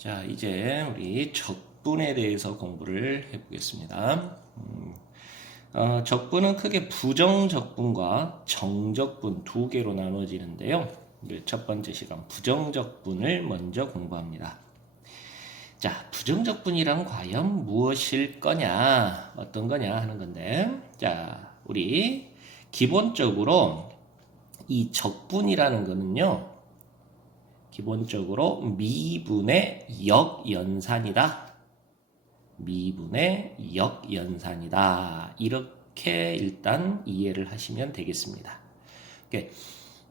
자, 이제 우리 적분에 대해서 공부를 해보겠습니다. 적분은 크게 부정적분과 정적분 두 개로 나눠지는데요. 첫 번째 시간 부정적분을 먼저 공부합니다. 자, 부정적분이란 과연 무엇일 거냐, 어떤 거냐 하는 건데, 자, 우리 기본적으로 이 적분이라는 거는요, 기본적으로 미분의 역연산이다. 미분의 역연산이다. 이렇게 일단 이해를 하시면 되겠습니다.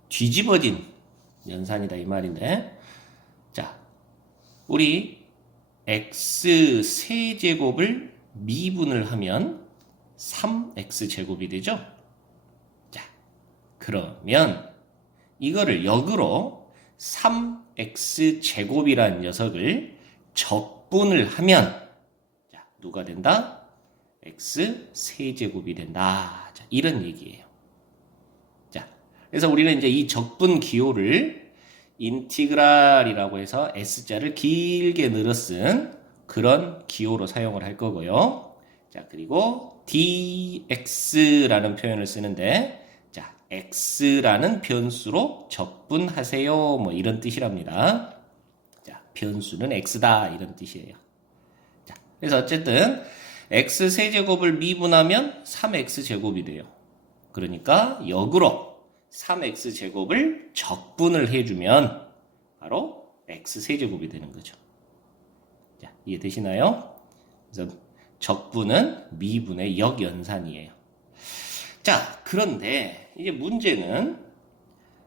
뒤집어진 연산이다 이 말인데, 자, 우리 x 세제곱을 미분을 하면 3x제곱이 되죠? 자, 그러면 이거를 역으로 3x제곱이라는 녀석을 적분을 하면 자, 누가 된다? x 세제곱이 된다. 자, 이런 얘기예요. 자, 그래서 우리는 이제 이 적분 기호를 인티그랄이라고 해서 s자를 길게 늘어 쓴 그런 기호로 사용을 할 거고요. 자, 그리고 dx라는 표현을 쓰는데 자, x라는 변수로 적분하세요. 뭐 이런 뜻이랍니다. 자, 변수는 x다 이런 뜻이에요. 자, 그래서 어쨌든 x 세제곱을 미분하면 3x제곱이 돼요. 그러니까 역으로 3x제곱을 적분을 해주면 바로 x세제곱이 되는 거죠. 자, 이해되시나요? 그래서 적분은 미분의 역연산이에요. 자, 그런데 이제 문제는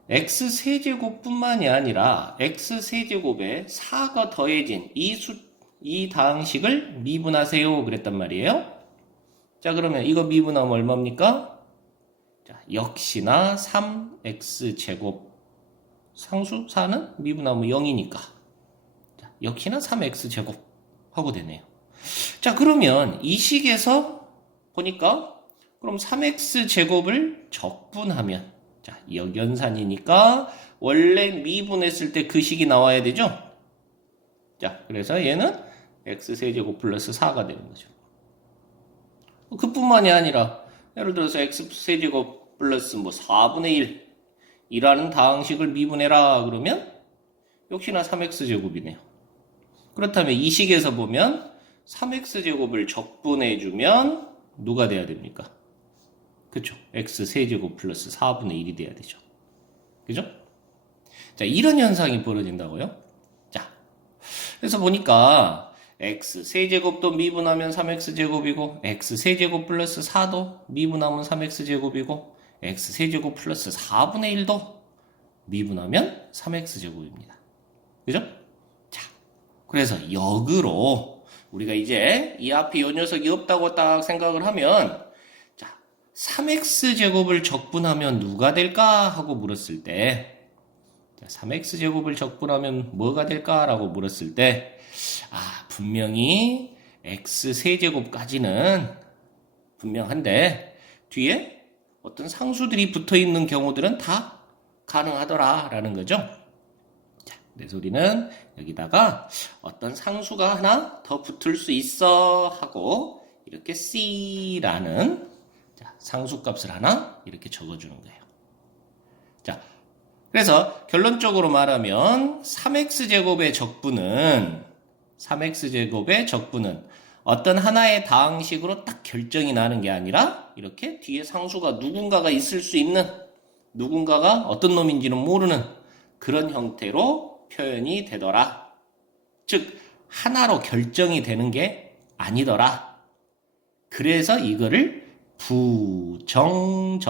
x세제곱뿐만이 아니라 x세제곱에 4가 더해진 이 다항식을 미분하세요 그랬단 말이에요. 자, 그러면 이거 미분하면 얼마입니까? 자, 역시나 3x제곱 상수 4는 미분하면 0이니까 자, 역시나 3x제곱 하고 되네요. 자, 그러면 이 식에서 보니까 그럼 3x제곱을 적분하면 자, 역연산이니까 원래 미분했을 때 그 식이 나와야 되죠? 자, 그래서 얘는 x세제곱 플러스 4가 되는 거죠. 그뿐만이 아니라 예를 들어서 x세제곱 플러스 뭐 4분의 1이라는 다항식을 미분해라 그러면 역시나 3x제곱이네요. 그렇다면 이 식에서 보면 3x제곱을 적분해주면 누가 돼야 됩니까? 그쵸? x세제곱 플러스 4분의 1이 돼야 되죠. 그죠? 자, 이런 현상이 벌어진다고요? 자, 그래서 보니까 x세제곱도 미분하면 3x제곱이고 x세제곱 플러스 4도 미분하면 3x제곱이고 x세제곱 플러스 4분의 1도 미분하면 3x제곱입니다. 그죠? 자, 그래서 역으로 우리가 이제 이 앞에 이 녀석이 없다고 딱 생각을 하면 자, 3x제곱을 적분하면 누가 될까? 하고 물었을 때 자, 3x제곱을 적분하면 뭐가 될까? 라고 물었을 때 분명히 x세제곱까지는 분명한데 뒤에 어떤 상수들이 붙어있는 경우들은 다 가능하더라 라는 거죠. 자, 그래서 우리는 여기다가 어떤 상수가 하나 더 붙을 수 있어 하고 이렇게 c라는 상수값을 하나 이렇게 적어주는 거예요. 자, 그래서 결론적으로 말하면 3x제곱의 적분은 어떤 하나의 다항식으로 딱 결정이 나는 게 아니라 이렇게 뒤에 상수가 누군가가 있을 수 있는 누군가가 어떤 놈인지는 모르는 그런 형태로 표현이 되더라. 즉 하나로 결정이 되는 게 아니더라. 그래서 이거를 부정적분,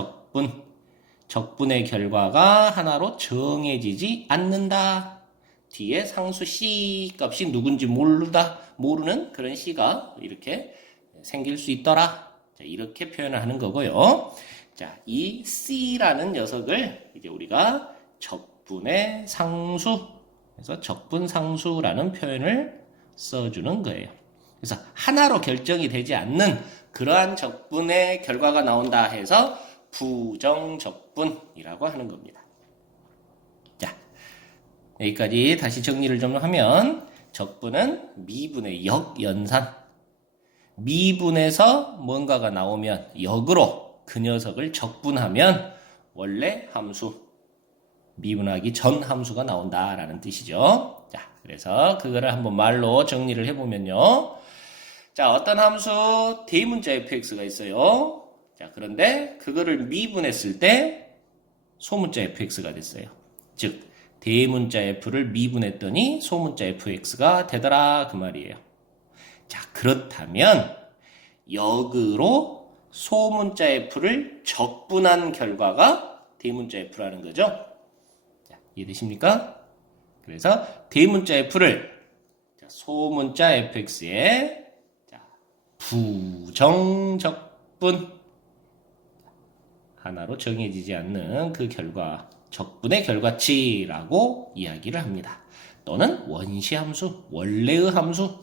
적분의 결과가 하나로 정해지지 않는다. 뒤에 상수 C 값이 누군지 모르는 그런 C가 이렇게 생길 수 있더라. 자, 이렇게 표현을 하는 거고요. 자, 이 C라는 녀석을 이제 우리가 적분의 상수, 그래서 적분상수라는 표현을 써주는 거예요. 그래서 하나로 결정이 되지 않는 그러한 적분의 결과가 나온다 해서 부정적분이라고 하는 겁니다. 자, 여기까지 다시 정리를 좀 하면 적분은 미분의 역연산. 미분에서 뭔가가 나오면 역으로 그 녀석을 적분하면 원래 함수, 미분하기 전 함수가 나온다라는 뜻이죠. 자, 그래서 그거를 한번 말로 정리를 해보면요. 자, 어떤 함수 대문자 fx가 있어요. 자, 그런데 그거를 미분했을 때 소문자 fx가 됐어요. 즉, 대문자 f를 미분했더니 소문자 fx가 되더라 그 말이에요. 자, 그렇다면 역으로 소문자 f를 적분한 결과가 대문자 f라는 거죠. 자, 이해되십니까? 그래서 대문자 f를 소문자 fx의 부정적분, 하나로 정해지지 않는 그 결과, 적분의 결과치라고 이야기를 합니다. 또는 원시함수, 원래의 함수,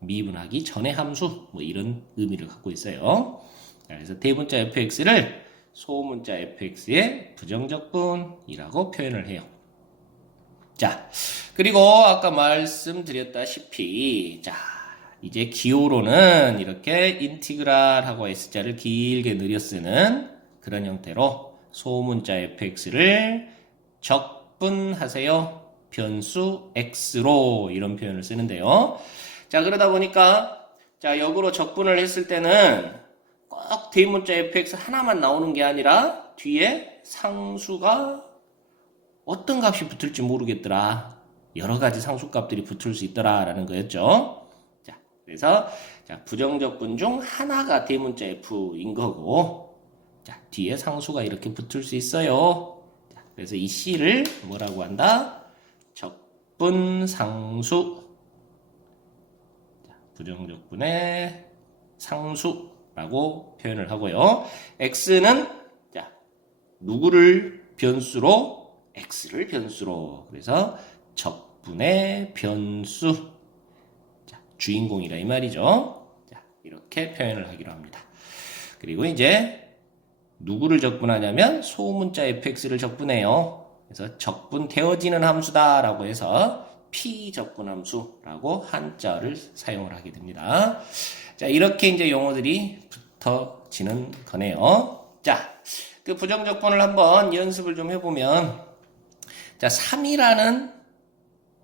미분하기 전의 함수, 뭐 이런 의미를 갖고 있어요. 그래서 대문자 fx를 소문자 fx의 부정적분이라고 표현을 해요. 자, 그리고 아까 말씀드렸다시피, 자, 이제 기호로는 이렇게 인티그랄하고 S자를 길게 늘여 쓰는 그런 형태로 소문자 fx를 적분하세요. 변수 x로 이런 표현을 쓰는데요. 자, 그러다 보니까 자, 역으로 적분을 했을 때는 꼭 대문자 fx 하나만 나오는 게 아니라 뒤에 상수가 어떤 값이 붙을지 모르겠더라. 여러 가지 상수값들이 붙을 수 있더라라는 거였죠. 자, 그래서 자, 부정적분 중 하나가 대문자 f인 거고, 자, 뒤에 상수가 이렇게 붙을 수 있어요. 자, 그래서 이 c를 뭐라고 한다? 적분상수. 자, 부정적분의 상수라고 표현을 하고요. x는 자, 누구를 변수로? x를 변수로. 그래서 적분의 변수. 자, 주인공이라 이 말이죠. 자, 이렇게 표현을 하기로 합니다. 그리고 이제 누구를 적분하냐면 소문자 fx를 적분해요. 그래서 적분되어지는 함수다라고 해서 피적분함수라고 한자를 사용을 하게 됩니다. 자, 이렇게 이제 용어들이 붙어지는 거네요. 자, 그 부정적분을 한번 연습을 좀 해보면, 자, 3이라는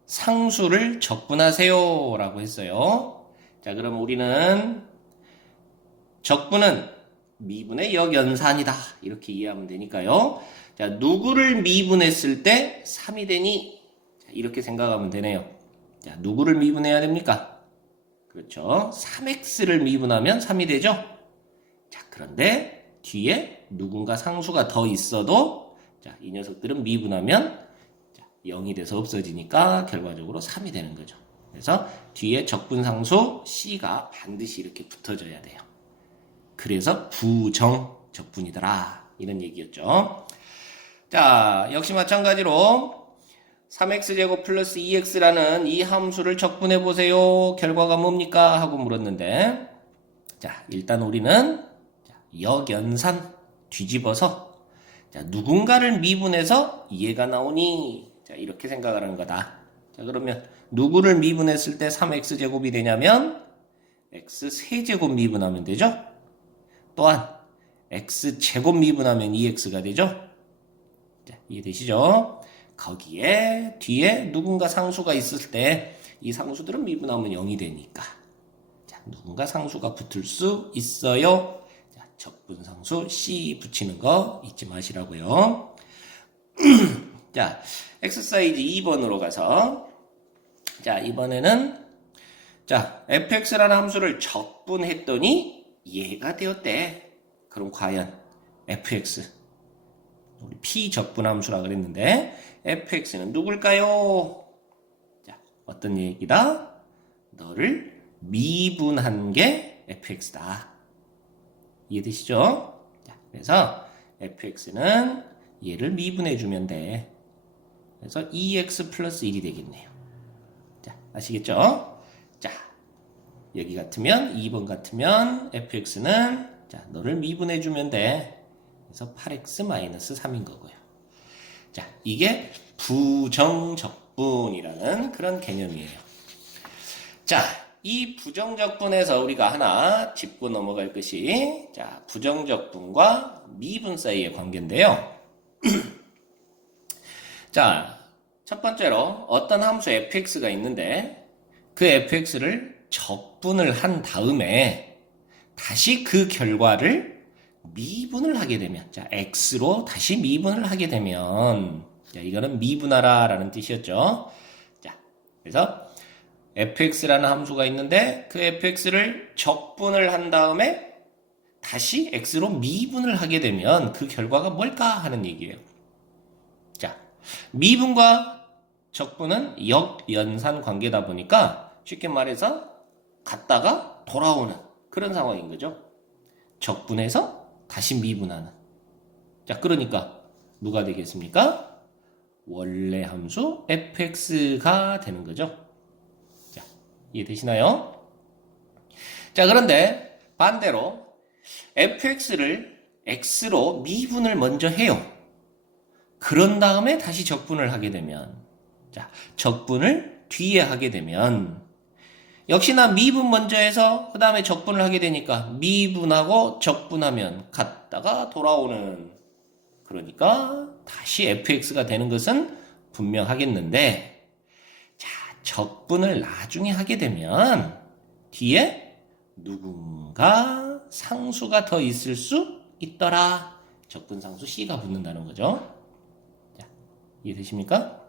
상수를 적분하세요 라고 했어요. 자, 그럼 우리는 적분은 미분의 역연산이다 이렇게 이해하면 되니까요. 자, 누구를 미분했을 때 3이 되니? 자, 이렇게 생각하면 되네요. 자, 누구를 미분해야 됩니까? 그렇죠. 3x를 미분하면 3이 되죠. 자, 그런데 뒤에 누군가 상수가 더 있어도 자, 이 녀석들은 미분하면 0이 돼서 없어지니까 결과적으로 3이 되는 거죠. 그래서 뒤에 적분상수 C가 반드시 이렇게 붙어줘야 돼요. 그래서 부정적분이더라 이런 얘기였죠. 자, 역시 마찬가지로 3x제곱 플러스 2x라는 이 함수를 적분해보세요. 결과가 뭡니까? 하고 물었는데, 자, 일단 우리는 역연산 뒤집어서 자, 누군가를 미분해서 얘가 나오니? 자, 이렇게 생각을 하는 거다. 자, 그러면 누구를 미분했을 때 3x제곱이 되냐면 x3제곱 미분하면 되죠. 또한 x제곱 미분하면 2x가 되죠. 자, 이해되시죠? 거기에 뒤에 누군가 상수가 있을 때 이 상수들은 미분하면 0이 되니까 자, 누군가 상수가 붙을 수 있어요. 자, 적분상수 C 붙이는 거 잊지 마시라고요. 자, 엑서사이즈 2번으로 가서 자, 이번에는 자, fx라는 함수를 적분했더니 얘가 되었대. 그럼 과연 fx 우리 p-적분 함수라 그랬는데 fx는 누굴까요? 자, 어떤 얘기다? 너를 미분한 게 fx다. 이해되시죠? 자, 그래서 fx는 얘를 미분해주면 돼. 그래서 2x 플러스 1이 되겠네요. 자, 아시겠죠? 자, 여기 같으면 2번 같으면 fx는 자, 너를 미분해주면 돼. 그래서 8x 마이너스 3인 거고요. 자, 이게 부정적분. 부정적분이라는 그런 개념이에요. 자, 이 부정적분에서 우리가 하나 짚고 넘어갈 것이, 자, 부정적분과 미분 사이의 관계인데요. 자, 첫 번째로 어떤 함수 fx가 있는데 그 fx를 적분을 한 다음에 다시 그 결과를 미분을 하게 되면, 자, x로 다시 미분을 하게 되면, 자, 이거는 미분하라 라는 뜻이었죠. 자, 그래서 fx라는 함수가 있는데 그 fx를 적분을 한 다음에 다시 x로 미분을 하게 되면 그 결과가 뭘까 하는 얘기예요. 자, 미분과 적분은 역연산 관계다 보니까 쉽게 말해서 갔다가 돌아오는 그런 상황인 거죠. 적분해서 다시 미분하는. 자, 그러니까 누가 되겠습니까? 원래 함수 fx가 되는 거죠. 자, 이해되시나요? 자, 그런데 반대로 fx를 x로 미분을 먼저 해요. 그런 다음에 다시 적분을 하게 되면, 자, 적분을 뒤에 하게 되면 역시나 미분 먼저 해서 그 다음에 적분을 하게 되니까 미분하고 적분하면 갔다가 돌아오는, 그러니까 다시 fx가 되는 것은 분명하겠는데, 자, 적분을 나중에 하게 되면 뒤에 누군가 상수가 더 있을 수 있더라. 적분상수 C가 붙는다는 거죠. 자, 이해되십니까?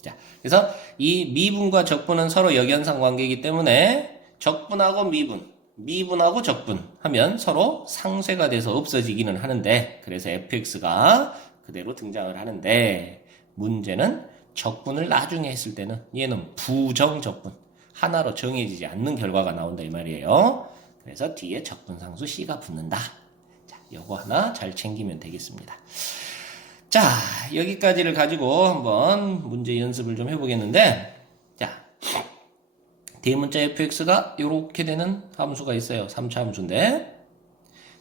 자, 그래서 이 미분과 적분은 서로 역연상 관계이기 때문에 적분하고 미분, 미분하고 적분 하면 서로 상쇄가 돼서 없어지기는 하는데, 그래서 fx가 그대로 등장을 하는데, 문제는 적분을 나중에 했을 때는 얘는 부정적분, 하나로 정해지지 않는 결과가 나온다 이 말이에요. 그래서 뒤에 적분상수 C가 붙는다. 자, 요거 하나 잘 챙기면 되겠습니다. 자, 여기까지를 가지고 한번 문제 연습을 좀 해보겠는데, 자, 대문자 fx가 이렇게 되는 함수가 있어요. 3차 함수인데,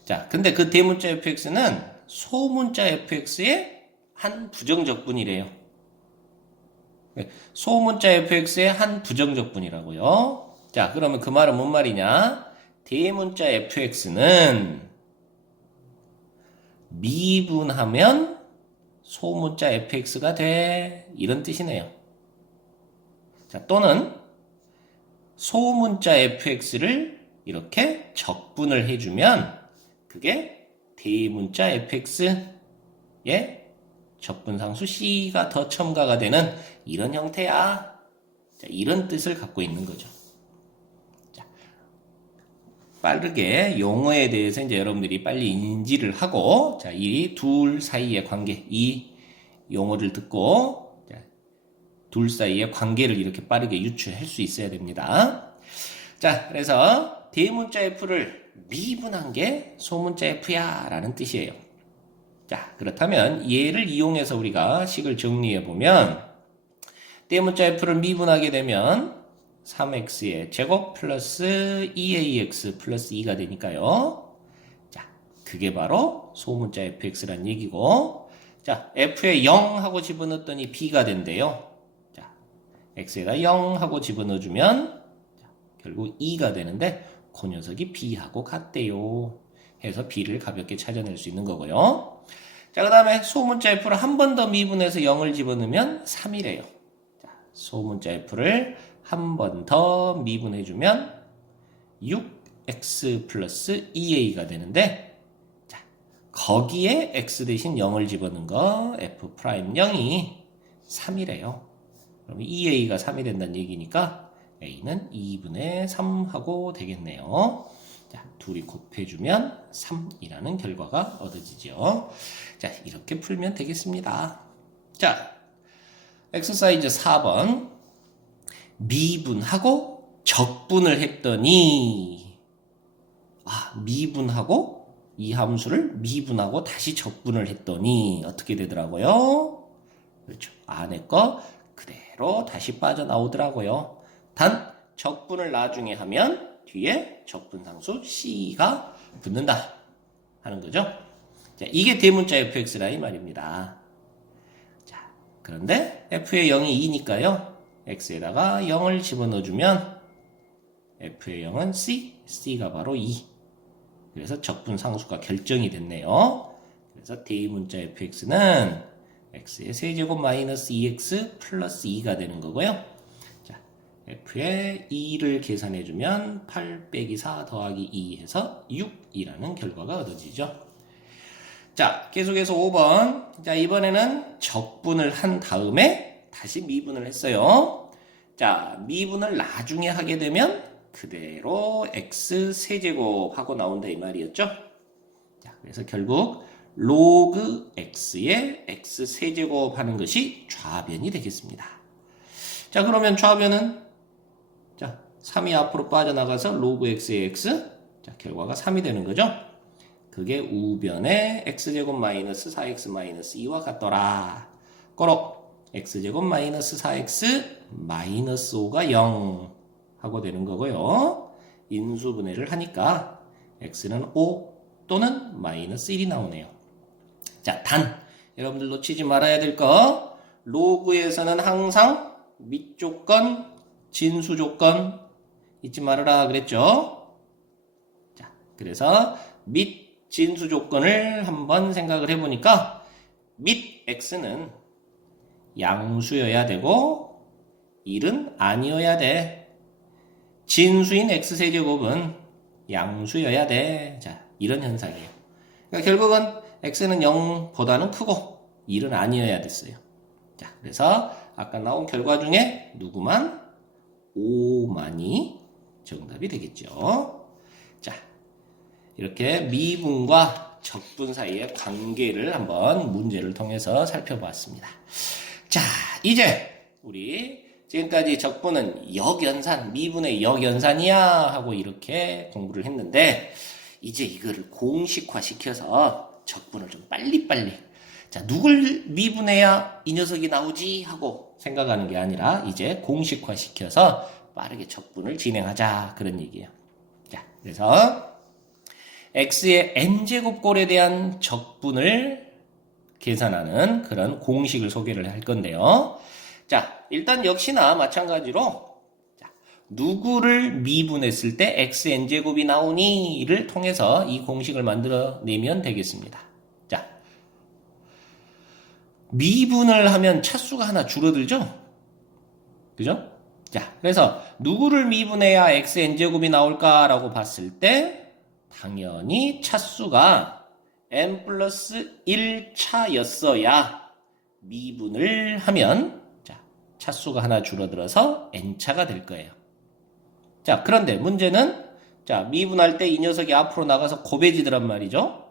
자, 근데 그 대문자 fx는 소문자 fx의 한 부정적분이래요. 소문자 fx의 한 부정적분이라고요. 자, 그러면 그 말은 뭔 말이냐? 대문자 fx는 미분하면 소문자 fx가 돼, 이런 뜻이네요. 자, 또는 소문자 fx를 이렇게 적분을 해주면 그게 대문자 fx의 적분상수 C가 더 첨가가 되는 이런 형태야. 자, 이런 뜻을 갖고 있는 거죠. 자, 빠르게 용어에 대해서 이제 여러분들이 빨리 인지를 하고, 자, 이 둘 사이의 관계, 이 용어를 듣고, 자, 둘 사이의 관계를 이렇게 빠르게 유추할 수 있어야 됩니다. 자, 그래서 대문자 F를 미분한 게 소문자 F야 라는 뜻이에요. 자, 그렇다면 얘를 이용해서 우리가 식을 정리해 보면, 대문자 F를 미분하게 되면 3x의 제곱 플러스 2ax 플러스 2가 되니까요. 자, 그게 바로 소문자 fx란 얘기고, 자, f에 0 하고 집어넣었더니 b가 된대요. 자, x에다 0 하고 집어넣어주면 결국 2가 되는데 그 녀석이 b하고 같대요. 해서 b를 가볍게 찾아낼 수 있는 거고요. 자, 그 다음에 소문자 f를 한 번 더 미분해서 0을 집어넣으면 3이래요. 자, 소문자 f를 한 번 더 미분해주면 6x 플러스 2a가 되는데, 자, 거기에 x 대신 0을 집어넣은 거 f 프라임 0이 3이래요. 그럼 2a가 3이 된다는 얘기니까 a는 2분의 3하고 되겠네요. 자, 둘이 곱해주면 3이라는 결과가 얻어지죠. 자, 이렇게 풀면 되겠습니다. 자, 엑서사이즈 4번. 미분하고 적분을 했더니, 미분하고 이 함수를 미분하고 다시 적분을 했더니 어떻게 되더라고요? 그렇죠. 안에 거 그대로 다시 빠져나오더라고요. 단 적분을 나중에 하면 뒤에 적분상수 C가 붙는다 하는 거죠. 자, 이게 대문자 fx라 이 말입니다. 자, 그런데 f의 0이 2니까요. x에다가 0을 집어넣어주면 f의 0은 c가 바로 2. 그래서 적분 상수가 결정이 됐네요. 그래서 대문자 fx는 x의 세제곱 마이너스 2x 플러스 2가 되는 거고요. 자, f의 2를 계산해주면 8 빼기 4 더하기 2 해서 6이라는 결과가 얻어지죠. 자, 계속해서 5번. 자, 이번에는 적분을 한 다음에 다시 미분을 했어요. 자, 미분을 나중에 하게 되면 그대로 x 세제곱 하고 나온다 이 말이었죠. 자, 그래서 결국 로그 x의 x 세제곱 하는 것이 좌변이 되겠습니다. 자, 그러면 좌변은 자, 3이 앞으로 빠져나가서 로그 x의 x. 자, 결과가 3이 되는 거죠. 그게 우변의 x제곱 마이너스 4x 마이너스 2와 같더라. 꼬로 x제곱 마이너스 4x 마이너스 5가 0 하고 되는 거고요. 인수분해를 하니까 x는 5 또는 마이너스 1이 나오네요. 자, 단 여러분들 놓치지 말아야 될 거 로그에서는 항상 밑조건, 진수조건 잊지 말아라 그랬죠. 자, 그래서 밑 진수 조건을 한번 생각을 해보니까 밑 x는 양수여야 되고 1은 아니어야 돼. 진수인 x세제곱은 양수여야 돼. 자, 이런 현상이에요. 그러니까 결국은 x는 0보다는 크고 1은 아니어야 됐어요. 자, 그래서 아까 나온 결과 중에 누구만? 5만이 정답이 되겠죠. 자, 이렇게 미분과 적분 사이의 관계를 한번 문제를 통해서 살펴보았습니다. 자, 이제 우리 지금까지 적분은 역연산, 미분의 역연산이야 하고 이렇게 공부를 했는데 이제 이거를 공식화 시켜서 적분을 좀 빨리빨리 자, 누굴 미분해야 이 녀석이 나오지 하고 생각하는 게 아니라 이제 공식화 시켜서 빠르게 적분을 진행하자 그런 얘기예요. 자, 그래서 x의 n제곱꼴에 대한 적분을 계산하는 그런 공식을 소개를 할 건데요. 자, 일단 역시나 마찬가지로 자, 누구를 미분했을 때 xn제곱이 나오니를 통해서 이 공식을 만들어내면 되겠습니다. 자, 미분을 하면 차수가 하나 줄어들죠? 그죠? 자, 그래서 누구를 미분해야 xn제곱이 나올까라고 봤을 때 당연히 차수가 n 플러스 1차였어야 미분을 하면 자, 차수가 하나 줄어들어서 n차가 될 거예요. 자, 그런데 문제는 자, 미분할 때 이 녀석이 앞으로 나가서 곱해지더란 말이죠.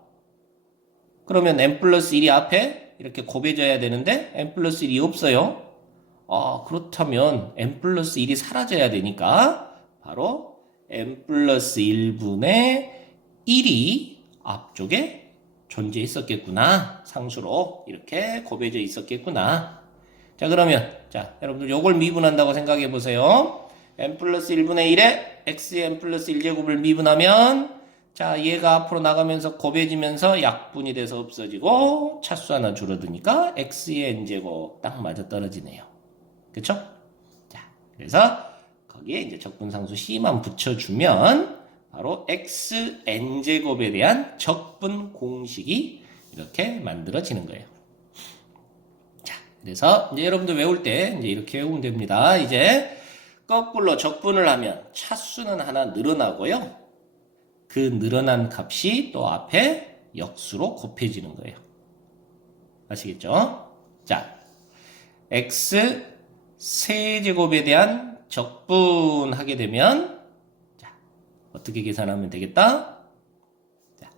그러면 n 플러스 1이 앞에 이렇게 곱해져야 되는데 n 플러스 1이 없어요. 그렇다면 n 플러스 1이 사라져야 되니까 바로 n 플러스 1분의 1이 앞쪽에 존재했었겠구나. 상수로 이렇게 곱해져 있었겠구나. 자, 그러면 자, 여러분들 요걸 미분한다고 생각해 보세요. n 플러스 1분의 1에 x의 n 플러스 1제곱을 미분하면 자, 얘가 앞으로 나가면서 곱해지면서 약분이 돼서 없어지고 차수 하나 줄어드니까 x의 n제곱 딱 맞아 떨어지네요. 그쵸? 자, 그래서 거기에 이제 적분상수 c만 붙여주면 바로 xn제곱에 대한 적분 공식이 이렇게 만들어지는 거예요. 자, 그래서 이제 여러분들 외울 때 이제 이렇게 외우면 됩니다. 이제 거꾸로 적분을 하면 차수는 하나 늘어나고요. 그 늘어난 값이 또 앞에 역수로 곱해지는 거예요. 아시겠죠? 자, x 세제곱에 대한 적분하게 되면 자, 어떻게 계산하면 되겠다? 자,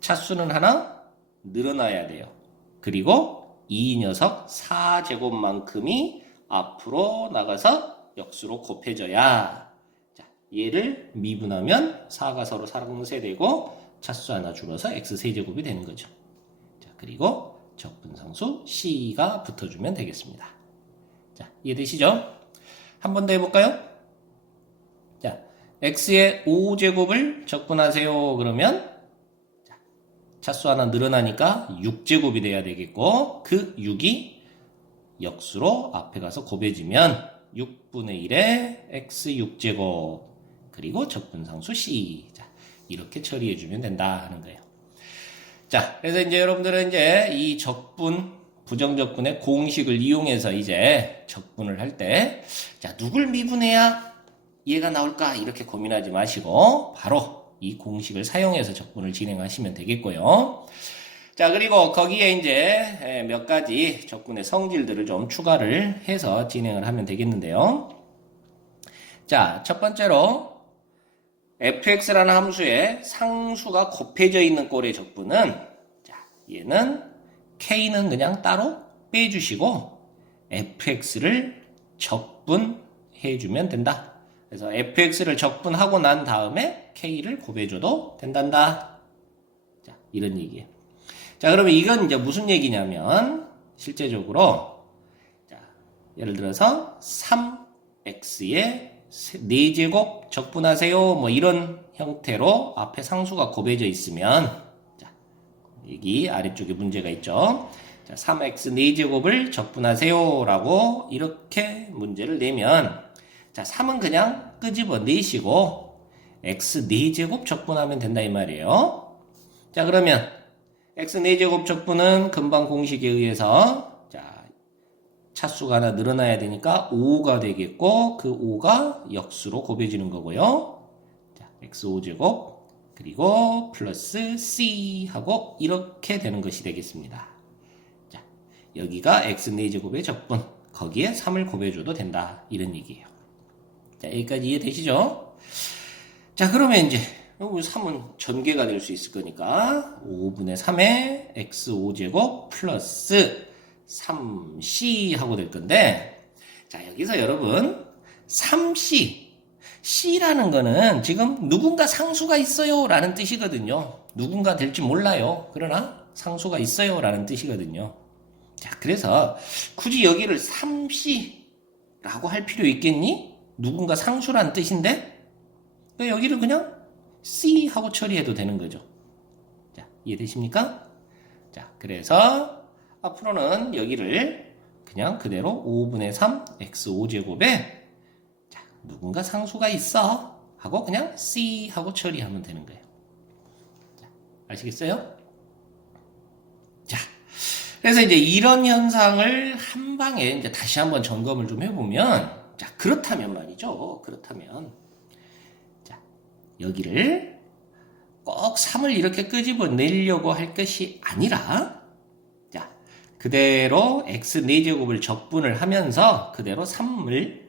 차수는 하나 늘어나야 돼요. 그리고 이 녀석 4제곱만큼이 앞으로 나가서 역수로 곱해져야 자, 얘를 미분하면 4가 서로 상쇄되고 차수 하나 줄어서 x세제곱이 되는 거죠. 자, 그리고 적분상수 c가 붙어주면 되겠습니다. 자, 이해되시죠? 한 번 더 해볼까요? 자, x의 5제곱을 적분하세요. 그러면 자, 차수 하나 늘어나니까 6제곱이 돼야 되겠고 그 6이 역수로 앞에 가서 곱해지면 6분의 1의 x6제곱 그리고 적분상수 c. 자, 이렇게 처리해주면 된다 하는 거예요. 자, 그래서 이제 여러분들은 이제 이 적분, 부정적분의 공식을 이용해서 이제 적분을 할 때, 자, 누굴 미분해야 얘가 나올까? 이렇게 고민하지 마시고, 바로 이 공식을 사용해서 적분을 진행하시면 되겠고요. 자, 그리고 거기에 이제 몇 가지 적분의 성질들을 좀 추가를 해서 진행을 하면 되겠는데요. 자, 첫 번째로, fx라는 함수에 상수가 곱해져 있는 꼴의 적분은, 자, 얘는 k는 그냥 따로 빼주시고 fx를 적분해주면 된다. 그래서 fx를 적분하고 난 다음에 k를 곱해줘도 된단다. 자, 이런 얘기예요. 자, 그러면 이건 이제 무슨 얘기냐면 실제적으로 자, 예를 들어서 3x의 4제곱 적분하세요. 뭐 이런 형태로 앞에 상수가 곱해져 있으면 자, 여기 아래쪽에 문제가 있죠. 자, 3x 4제곱을 적분하세요 라고 이렇게 문제를 내면 자, 3은 그냥 끄집어 내시고 x 4제곱 적분하면 된다 이 말이에요. 자, 그러면 x 4제곱 적분은 금방 공식에 의해서 차수가 하나 늘어나야 되니까 5가 되겠고 그 5가 역수로 곱해지는 거고요. 자, x5제곱 그리고 플러스 c 하고 이렇게 되는 것이 되겠습니다. 자, 여기가 x4제곱의 적분 거기에 3을 곱해줘도 된다 이런 얘기예요. 자, 여기까지 이해되시죠? 자, 그러면 이제 3은 전개가 될 수 있을 거니까 5분의 3에 x5제곱 플러스 3c 하고 될 건데 자, 여기서 여러분 3c c라는 거는 지금 누군가 상수가 있어요 라는 뜻이거든요. 누군가 될지 몰라요. 그러나 상수가 있어요 라는 뜻이거든요. 자, 그래서 굳이 여기를 3c 라고 할 필요 있겠니? 누군가 상수라는 뜻인데 여기를 그냥 c 하고 처리해도 되는 거죠. 자, 이해되십니까? 자, 그래서 앞으로는 여기를 그냥 그대로 5분의 3 x5제곱에 자, 누군가 상수가 있어 하고 그냥 c 하고 처리하면 되는 거예요. 자, 아시겠어요? 자, 그래서 이제 이런 현상을 한 방에 이제 다시 한번 점검을 좀 해보면 자, 그렇다면 말이죠. 그렇다면 자, 여기를 꼭 3을 이렇게 끄집어 내려고 할 것이 아니라 그대로 x 4제곱을 적분을 하면서 그대로 3을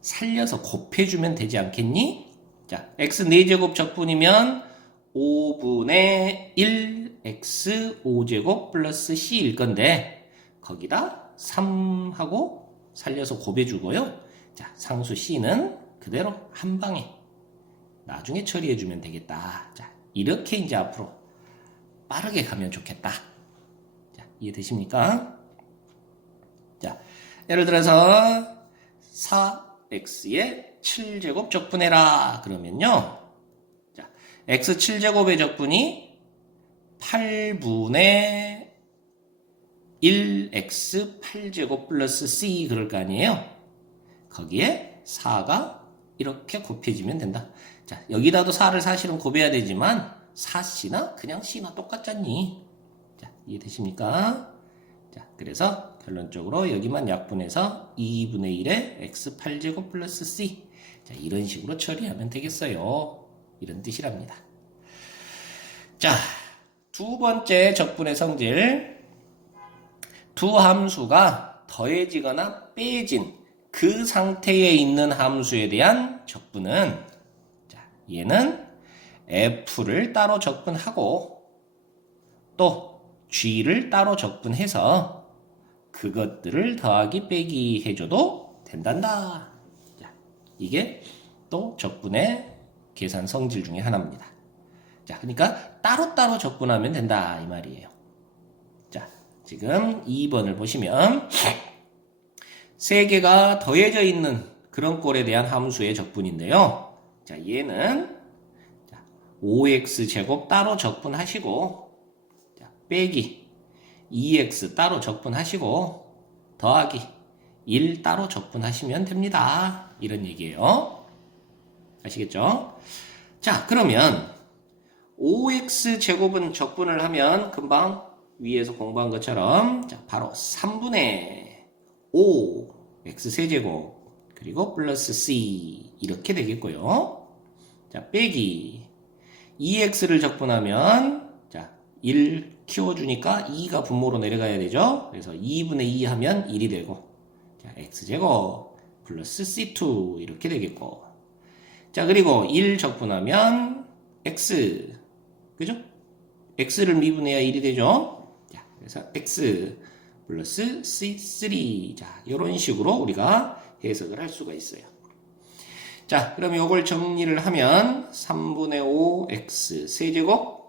살려서 곱해주면 되지 않겠니? 자, x 4제곱 적분이면 5분의 1 x 5제곱 플러스 c일 건데 거기다 3하고 살려서 곱해주고요. 자, 상수 c는 그대로 한 방에 나중에 처리해주면 되겠다. 자, 이렇게 이제 앞으로 빠르게 가면 좋겠다. 이해되십니까? 자, 예를 들어서 4x의 7제곱 적분해라 그러면요. 자, x 7제곱의 적분이 8분의 1x 8제곱 플러스 c 그럴 거 아니에요? 거기에 4가 이렇게 곱해지면 된다. 자, 여기다도 4를 사실은 곱해야 되지만 4c나 그냥 c나 똑같잖니. 자, 이해되십니까? 자, 그래서 결론적으로 여기만 약분해서 2분의 1에 x8제곱 플러스 c. 자, 이런 식으로 처리하면 되겠어요. 이런 뜻이랍니다. 자, 두 번째 적분의 성질. 두 함수가 더해지거나 빼진 그 상태에 있는 함수에 대한 적분은 자, 얘는 f를 따로 적분하고 또 g를 따로 적분해서 그것들을 더하기 빼기 해줘도 된단다. 자, 이게 또 적분의 계산 성질 중에 하나입니다. 자, 그러니까 따로따로 적분하면 된다 이 말이에요. 자, 지금 2번을 보시면 세 개가 더해져 있는 그런 꼴에 대한 함수의 적분인데요. 자, 얘는 5x제곱 따로 적분하시고 빼기 2x 따로 적분하시고 더하기 1 따로 적분하시면 됩니다. 이런 얘기예요. 아시겠죠? 자, 그러면 5x제곱은 적분을 하면 금방 위에서 공부한 것처럼 자, 바로 3분의 5 x세제곱 그리고 플러스 c 이렇게 되겠고요. 자, 빼기 2x를 적분하면 자, 1 키워주니까 2가 분모로 내려가야 되죠. 그래서 2분의 2 하면 1이 되고 자, x제곱 플러스 c2 이렇게 되겠고 자, 그리고 1 적분하면 x 그죠? x를 미분해야 1이 되죠. 자, 그래서 x 플러스 c3 자, 이런 식으로 우리가 해석을 할 수가 있어요. 자, 그럼 이걸 정리를 하면 3분의 5 x 세제곱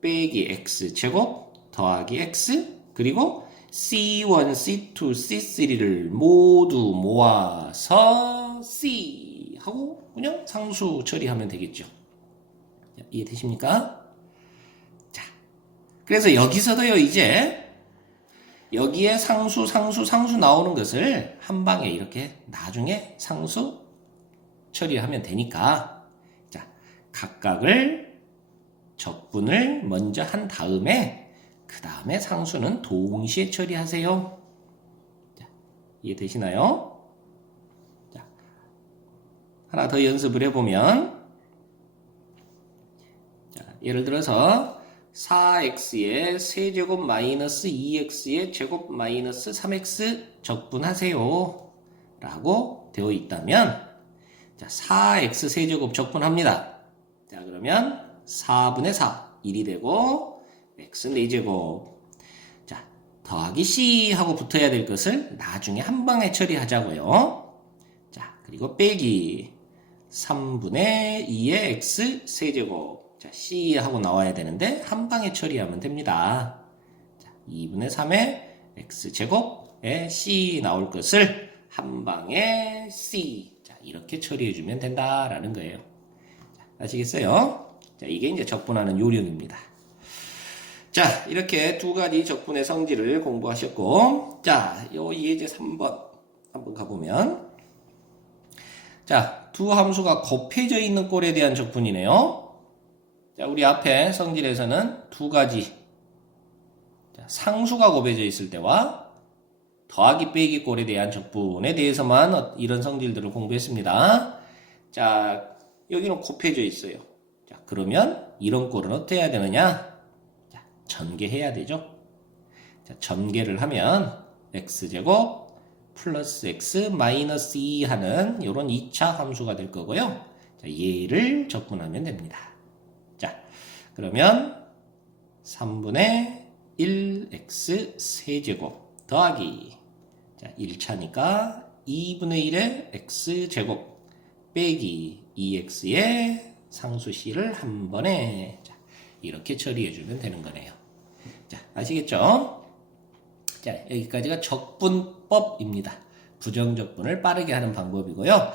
빼기 x 제곱 더하기 x 그리고 c1, c2, c3를 모두 모아서 c 하고 그냥 상수 처리하면 되겠죠. 자, 이해되십니까? 자, 그래서 여기서도요 이제 여기에 상수 나오는 것을 한 방에 이렇게 나중에 상수 처리하면 되니까 자, 각각을 적분을 먼저 한 다음에 그 다음에 상수는 동시에 처리하세요. 자, 이해되시나요? 자, 하나 더 연습을 해보면 자, 예를 들어서 4x의 세제곱 마이너스 2x의 제곱 마이너스 3x 적분하세요 라고 되어 있다면 자, 4x 세제곱 적분합니다. 자, 그러면 4분의 4 1이 되고 x 4제곱 자, 더하기 c 하고 붙어야 될 것을 나중에 한 방에 처리하자고요. 자, 그리고 빼기 3분의 2의 x 세제곱 자, c 하고 나와야 되는데 한 방에 처리하면 됩니다. 자, 2분의 3의 x제곱에 c 나올 것을 한 방에 c 자, 이렇게 처리해주면 된다라는 거예요. 자, 아시겠어요? 자, 이게 이제 적분하는 요령입니다. 자, 이렇게 두 가지 적분의 성질을 공부하셨고, 자, 요 예제 3번 한번 가보면, 자, 두 함수가 곱해져 있는 꼴에 대한 적분이네요. 자, 우리 앞에 성질에서는 두 가지 자, 상수가 곱해져 있을 때와 더하기 빼기 꼴에 대한 적분에 대해서만 이런 성질들을 공부했습니다. 자, 여기는 곱해져 있어요. 자, 그러면 이런 꼴은 어떻게 해야 되느냐? 자, 전개해야 되죠. 자, 전개를 하면 x제곱 플러스 x 마이너스 2 하는 이런 2차 함수가 될 거고요. 자, 얘를 적분하면 됩니다. 자, 그러면 3분의 1x 세제곱 더하기 자, 1차니까 2분의 1의 x제곱 빼기 2x의 상수 c를 한 번에 자, 이렇게 처리해주면 되는 거네요. 자, 아시겠죠? 자, 여기까지가 적분법입니다. 부정적분을 빠르게 하는 방법이고요.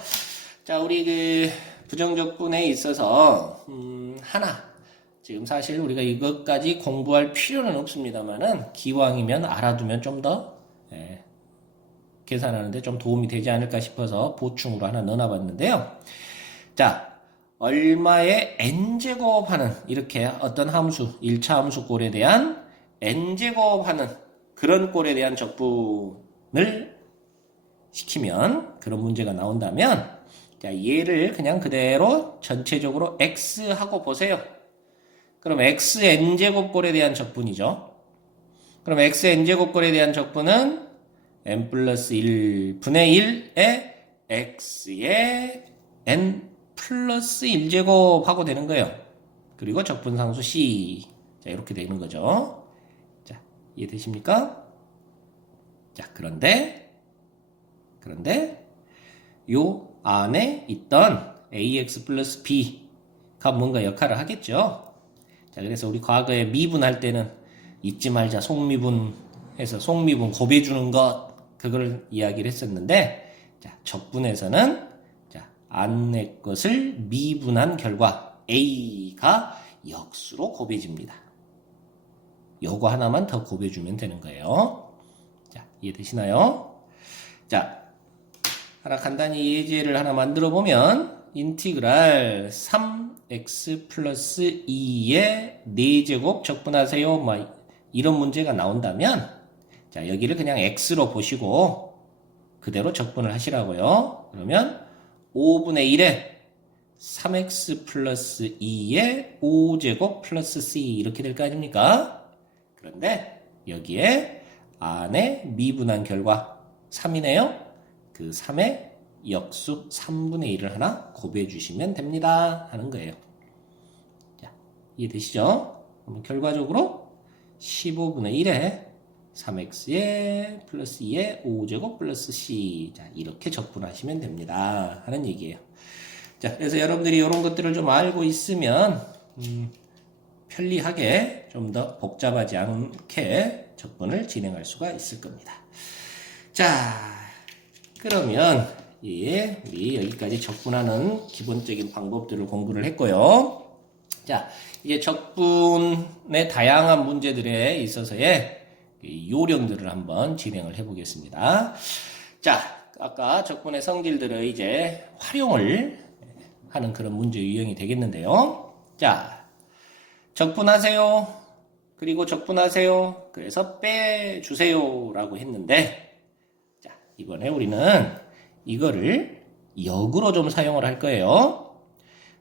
자, 우리 그 부정적분에 있어서 하나 지금 사실 우리가 이것까지 공부할 필요는 없습니다만은 기왕이면 알아두면 좀 더 계산하는데 좀 도움이 되지 않을까 싶어서 보충으로 하나 넣어봤는데요. 자, 얼마의 n제곱하는 이렇게 어떤 함수 1차 함수 꼴에 대한 n제곱하는 그런 꼴에 대한 적분을 시키면 그런 문제가 나온다면 자, 얘를 그냥 그대로 전체적으로 x하고 보세요. 그럼 xn제곱 꼴에 대한 적분이죠. 그럼 xn제곱 꼴에 대한 적분은 n 플러스 1분의 1에 x의 n 플러스 1제곱 하고 되는 거예요. 그리고 적분상수 c 자, 이렇게 되는 거죠. 자, 이해되십니까? 자, 그런데 요 안에 있던 ax 플러스 b가 뭔가 역할을 하겠죠. 자, 그래서 우리 과거에 미분할 때는 잊지 말자 속미분해서 속미분 곱해주는 것 그걸 이야기를 했었는데 자, 적분에서는 자, 안의 것을 미분한 결과 a가 역수로 곱해집니다. 요거 하나만 더 곱해주면 되는 거예요. 자, 이해되시나요? 자, 하나 간단히 예제를 하나 만들어 보면 인티그랄 3x 플러스 2의 4제곱 적분하세요. 이런 문제가 나온다면 자, 여기를 그냥 x로 보시고 그대로 적분을 하시라고요. 그러면 5분의 1에 3x 플러스 2의 5제곱 플러스 c 이렇게 될 거 아닙니까? 그런데 여기에 안에 미분한 결과 3이네요. 그 3의 역수 3분의 1을 하나 곱해 주시면 됩니다 하는 거예요. 자, 이해되시죠? 그러면 결과적으로 15분의 1에 3x에 플러스 2에 5제곱 플러스 c 자, 이렇게 적분하시면 됩니다 하는 얘기예요. 자, 그래서 여러분들이 이런 것들을 좀 알고 있으면 편리하게 좀 더 복잡하지 않게 적분을 진행할 수가 있을 겁니다. 자, 그러면 우리 여기까지 적분하는 기본적인 방법들을 공부를 했고요. 자, 이제 적분의 다양한 문제들에 있어서의 요령들을 한번 진행을 해보겠습니다. 자, 아까 적분의 성질들을 이제 활용을 하는 그런 문제 유형이 되겠는데요. 자, 적분하세요. 그리고 적분하세요. 그래서 빼주세요 라고 했는데 자, 이번에 우리는 이거를 역으로 좀 사용을 할 거예요.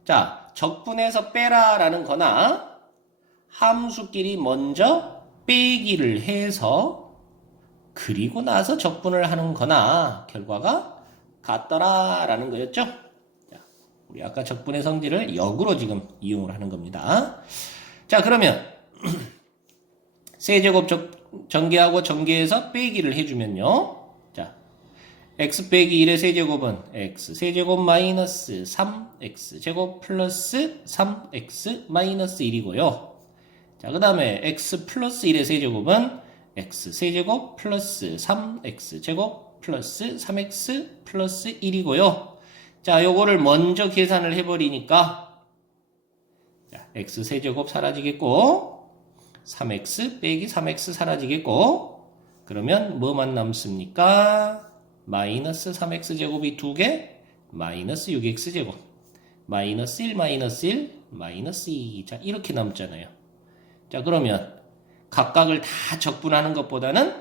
자, 적분해서 빼라 라는 거나 함수끼리 먼저 빼기를 해서 그리고 나서 적분을 하는 거나 결과가 같더라 라는 거였죠. 자, 우리 아까 적분의 성질을 역으로 지금 이용을 하는 겁니다. 자, 그러면 세제곱 전개하고 전개해서 빼기를 해주면요. 자, x 빼기 1의 세제곱은 x 세제곱 마이너스 3x제곱 플러스 3x 마이너스 1이고요. 자, 그 다음에 x 플러스 1의 세제곱은 x 세제곱 플러스 3x제곱 플러스 3x 플러스 1이고요. 자, 요거를 먼저 계산을 해버리니까 자, x 세제곱 사라지겠고 3x 빼기 3x 사라지겠고 그러면 뭐만 남습니까? 마이너스 3x 제곱이 2개 마이너스 6x 제곱 마이너스 1 마이너스 1 마이너스 2 자, 이렇게 남잖아요. 자, 그러면 각각을 다 적분하는 것보다는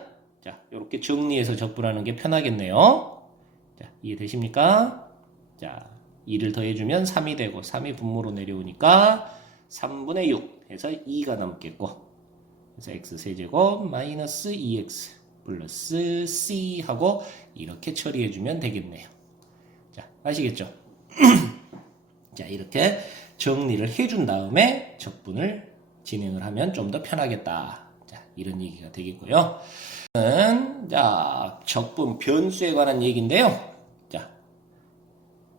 자, 이렇게 정리해서 적분하는 게 편하겠네요. 자, 이해되십니까? 자, 2를 더해주면 3이 되고 3이 분모로 내려오니까 3분의 6 해서 2가 남겠고 그래서 x 세제곱 마이너스 2x 플러스 c 하고 이렇게 처리해주면 되겠네요. 자, 아시겠죠? 자, 이렇게 정리를 해준 다음에 적분을 진행을 하면 좀 더 편하겠다. 자, 이런 얘기가 되겠고요. 자, 적분 변수에 관한 얘기인데요. 자,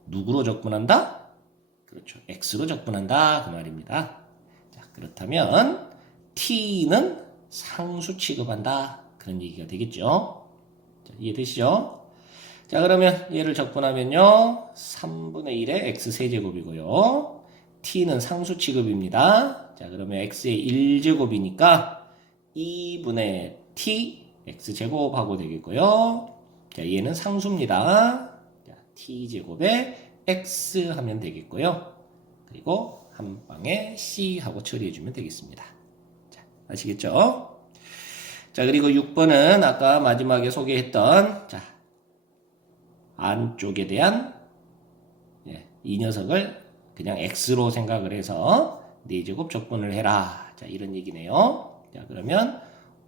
누구로 적분한다? 그렇죠. x로 적분한다. 그 말입니다. 자, 그렇다면 t는 상수 취급한다. 그런 얘기가 되겠죠. 자, 이해되시죠? 자, 그러면 얘를 적분하면요. 3분의 1의 x세제곱이고요. t는 상수 취급입니다. 자, 그러면 x의 1제곱이니까 2분의 t x제곱하고 되겠고요. 자, 얘는 상수입니다. 자, t제곱에 x 하면 되겠고요. 그리고 한 방에 c 하고 처리해주면 되겠습니다. 자, 아시겠죠? 자, 그리고 6번은 아까 마지막에 소개했던 자, 안쪽에 대한 이 녀석을 그냥 x로 생각을 해서 4제곱 적분을 해라. 자, 이런 얘기네요. 자, 그러면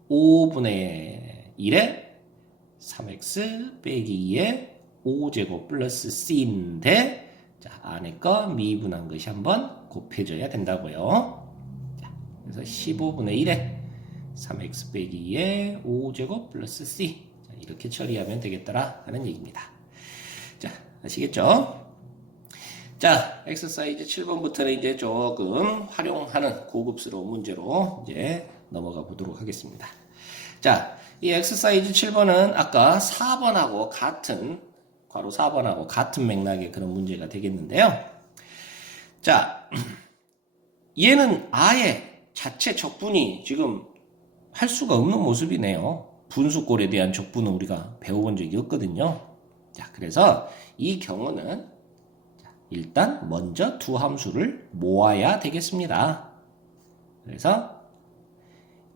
5분의 1에 3x 빼기 2에 5제곱 플러스 c인데 자, 안에 거 미분한 것이 한번 곱해져야 된다고요. 자, 그래서 15분의 1에 3x 빼기 2에 5제곱 플러스 c 자, 이렇게 처리하면 되겠더라 하는 얘기입니다. 자, 아시겠죠? 자, 엑서사이즈 7번부터는 이제 조금 활용하는 고급스러운 문제로 이제 넘어가 보도록 하겠습니다. 자, 이 엑서사이즈 7번은 아까 4번하고 같은, 괄호 4번하고 같은 맥락의 그런 문제가 되겠는데요. 자, 얘는 아예 자체 적분이 지금 할 수가 없는 모습이네요. 분수꼴에 대한 적분은 우리가 배워본 적이 없거든요. 자, 그래서 이 경우는 일단 먼저 두 함수를 모아야 되겠습니다. 그래서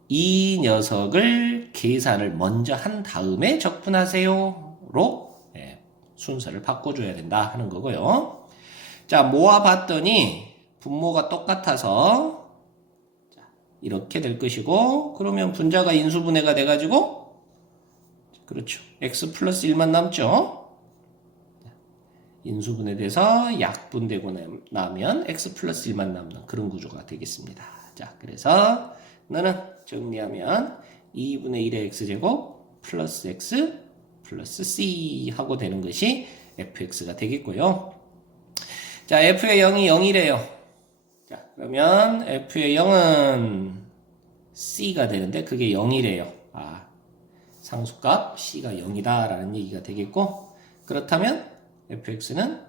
이 녀석을 계산을 먼저 한 다음에 적분하세요로 순서를 바꿔줘야 된다 하는 거고요. 자, 모아봤더니 분모가 똑같아서 이렇게 될 것이고, 그러면 분자가 인수분해가 돼가지고, 그렇죠. x 플러스 1만 남죠. 인수분해돼서 약분되고 나면 x 플러스 1만 남는 그런 구조가 되겠습니다. 자, 그래서 너는 정리하면 2분의 1의 x제곱 플러스 x 플러스 c 하고 되는 것이 fx가 되겠고요. 자, f의 0이 0이래요. 자, 그러면 f의 0은 c가 되는데 그게 0이래요. 아, 상수값 c가 0이다 라는 얘기가 되겠고, 그렇다면 fx는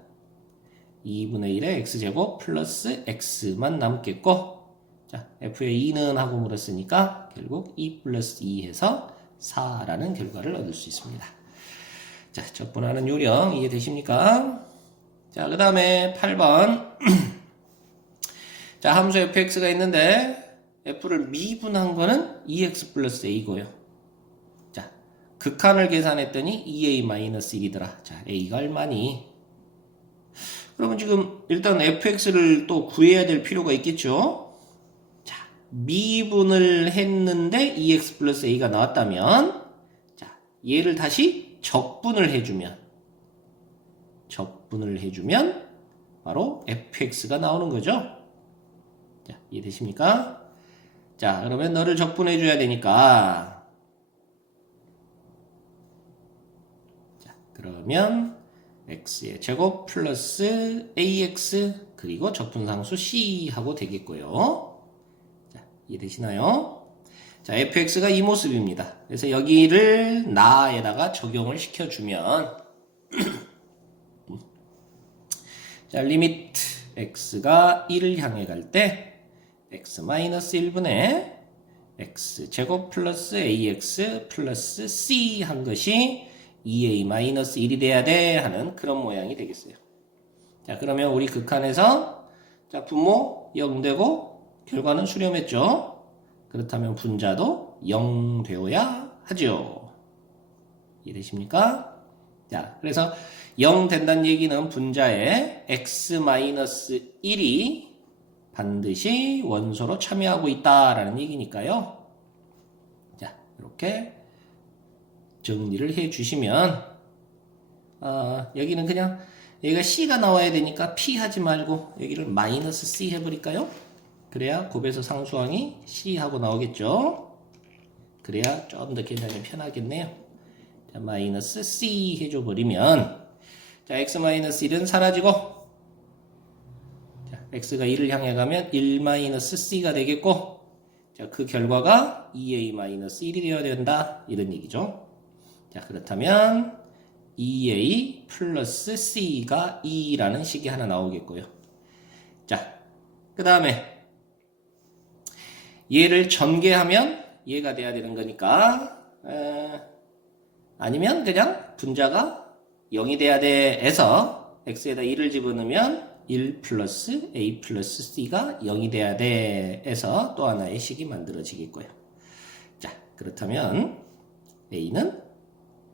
2분의 1의 x제곱 플러스 x만 남겠고, 자, f의 2는 하고 물었으니까 결국 2 플러스 2 해서 4라는 결과를 얻을 수 있습니다. 자, 적분하는 요령 이해되십니까? 자, 그 다음에 8번. 자, 함수 fx가 있는데 f를 미분한 거는 2x 플러스 a고요. 자, 극한을 계산했더니 2a-1이더라. 자, a가 얼마니? 그러면 지금 일단 fx를 또 구해야 될 필요가 있겠죠? 자, 미분을 했는데 2x 플러스 a가 나왔다면, 자, 얘를 다시 적분을 해주면 바로 fx가 나오는 거죠. 자, 이해되십니까? 자, 그러면 너를 적분해 줘야 되니까, 자, 그러면 x의 제곱 플러스 ax 그리고 적분상수 c 하고 되겠고요. 자, 이해되시나요? 자, fx가 이 모습입니다. 그래서 여기를 나에다가 적용을 시켜주면 자, 리미트 x가 1을 향해 갈 때 x-1분의 x제곱 플러스 ax 플러스 c 한 것이 2a-1이 돼야 돼 하는 그런 모양이 되겠어요. 자, 그러면 우리 극한에서 자, 분모 0 되고 결과는 수렴했죠. 그렇다면 분자도 0 되어야 하죠. 이해되십니까? 자, 그래서 0 된다는 얘기는 분자에 x-1이 반드시 원소로 참여하고 있다라는 얘기니까요. 자, 이렇게 정리를 해 주시면, 여기는 그냥 여기가 c가 나와야 되니까 p 하지 말고 여기를 마이너스 c 해버릴까요? 그래야 곱해서 상수항이 c 하고 나오겠죠. 그래야 좀 더 계산이 편하겠네요. 자, 마이너스 c 해줘 버리면, 자, x-1은 사라지고, 자, x가 1을 향해 가면 1-c가 되겠고, 자, 그 결과가 2a-1이 되어야 된다 이런 얘기죠. 자, 그렇다면 2a 플러스 c가 2라는 식이 하나 나오겠고요. 자, 그 다음에 얘를 전개하면 얘가 돼야 되는 거니까, 아니면 그냥 분자가 0이 돼야 돼 해서 x에다 1을 집어넣으면 1 플러스 a 플러스 c가 0이 돼야 돼 해서 또 하나의 식이 만들어지겠고요. 자, 그렇다면 a는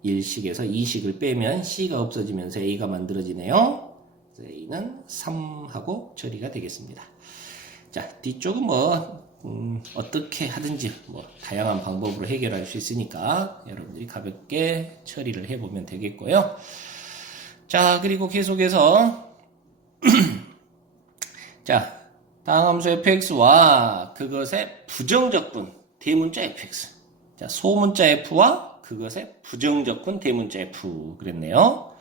1식에서 2식을 빼면 c가 없어지면서 a가 만들어지네요. 그래서 a는 3하고 처리가 되겠습니다. 자, 뒤쪽은 어떻게 하든지 다양한 방법으로 해결할 수 있으니까 여러분들이 가볍게 처리를 해보면 되겠고요. 자, 그리고 계속해서 자, 다음 함수 fx와 그것의 부정적분 대문자 fx, 자, 소문자 f와 그것의 부정적분 대문자 f 그랬네요.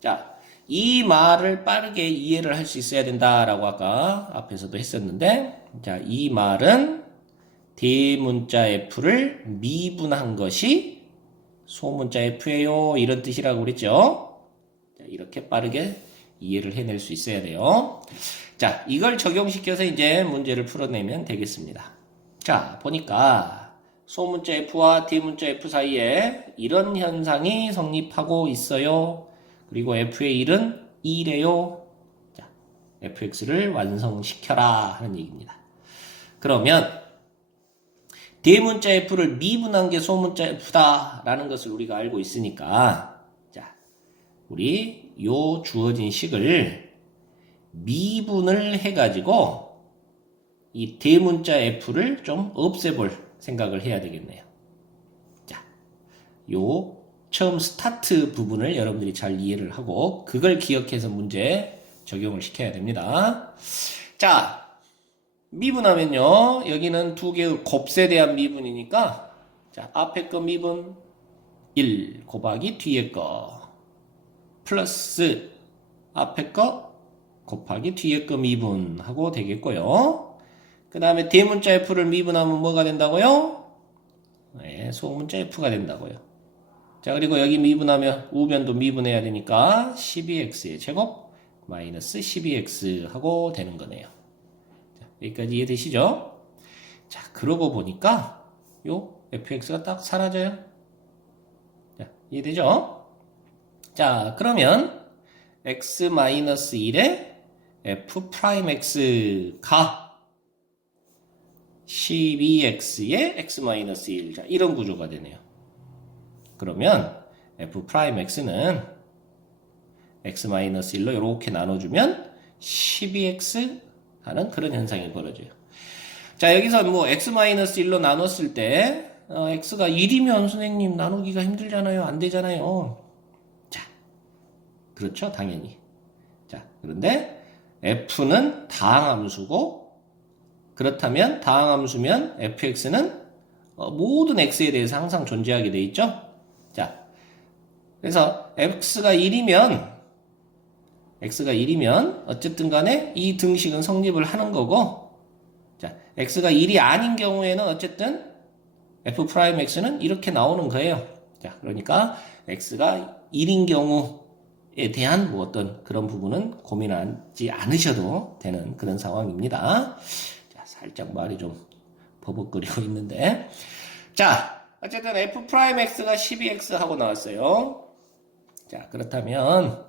자, 이 말을 빠르게 이해를 할 수 있어야 된다라고 아까 앞에서도 했었는데, 자, 이 말은 대문자 f를 미분한 것이 소문자 f예요 이런 뜻이라고 그랬죠. 자, 이렇게 빠르게 이해를 해낼 수 있어야 돼요. 자, 이걸 적용시켜서 이제 문제를 풀어내면 되겠습니다. 자, 보니까 소문자 F와 D문자 F 사이에 이런 현상이 성립하고 있어요. 그리고 F의 1은 2래요. 자, fx를 완성시켜라 하는 얘기입니다. 그러면 대문자 F를 미분한 게 소문자 F다 라는 것을 우리가 알고 있으니까 자, 우리 요 주어진 식을 미분을 해가지고 이 대문자 F를 좀 없애볼 생각을 해야 되겠네요. 자, 요 처음 스타트 부분을 여러분들이 잘 이해를 하고 그걸 기억해서 문제 적용을 시켜야 됩니다. 자, 미분하면요. 여기는 두 개의 곱셈에 대한 미분이니까 자, 앞에 거 미분 1 곱하기 뒤에 거 플러스 앞에 거 곱하기 뒤에 거 미분하고 되겠고요. 그 다음에 대문자 F를 미분하면 뭐가 된다고요? 네, 소문자 F가 된다고요. 자, 그리고 여기 미분하면 우변도 미분해야 되니까 12x의 제곱 마이너스 12x 하고 되는 거네요. 자, 여기까지 이해되시죠? 자, 그러고 보니까 요 fx가 딱 사라져요. 자, 이해되죠? 자, 그러면 x-1에 f'x가 12x의 x-1. 자, 이런 구조가 되네요. 그러면 f'x는 x-1로 이렇게 나눠주면 12x 하는 그런 현상이 벌어져요. 자, 여기서 뭐 x-1로 나눴을 때 x가 1이면 선생님 나누기가 힘들잖아요. 안 되잖아요. 자, 그렇죠. 당연히. 자, 그런데 f는 다항함수고 그렇다면 다항함수면 fx는 모든 x에 대해서 항상 존재하게 돼 있죠. 자, 그래서 x가 1이면 어쨌든 간에 이 등식은 성립을 하는 거고 자, x가 1이 아닌 경우에는 어쨌든 f'x는 이렇게 나오는 거예요. 자, 그러니까 x가 1인 경우에 대한 뭐 어떤 그런 부분은 고민하지 않으셔도 되는 그런 상황입니다. 살짝 말이 좀 버벅거리고 있는데 자, 어쨌든 f'x가 12x 하고 나왔어요. 자, 그렇다면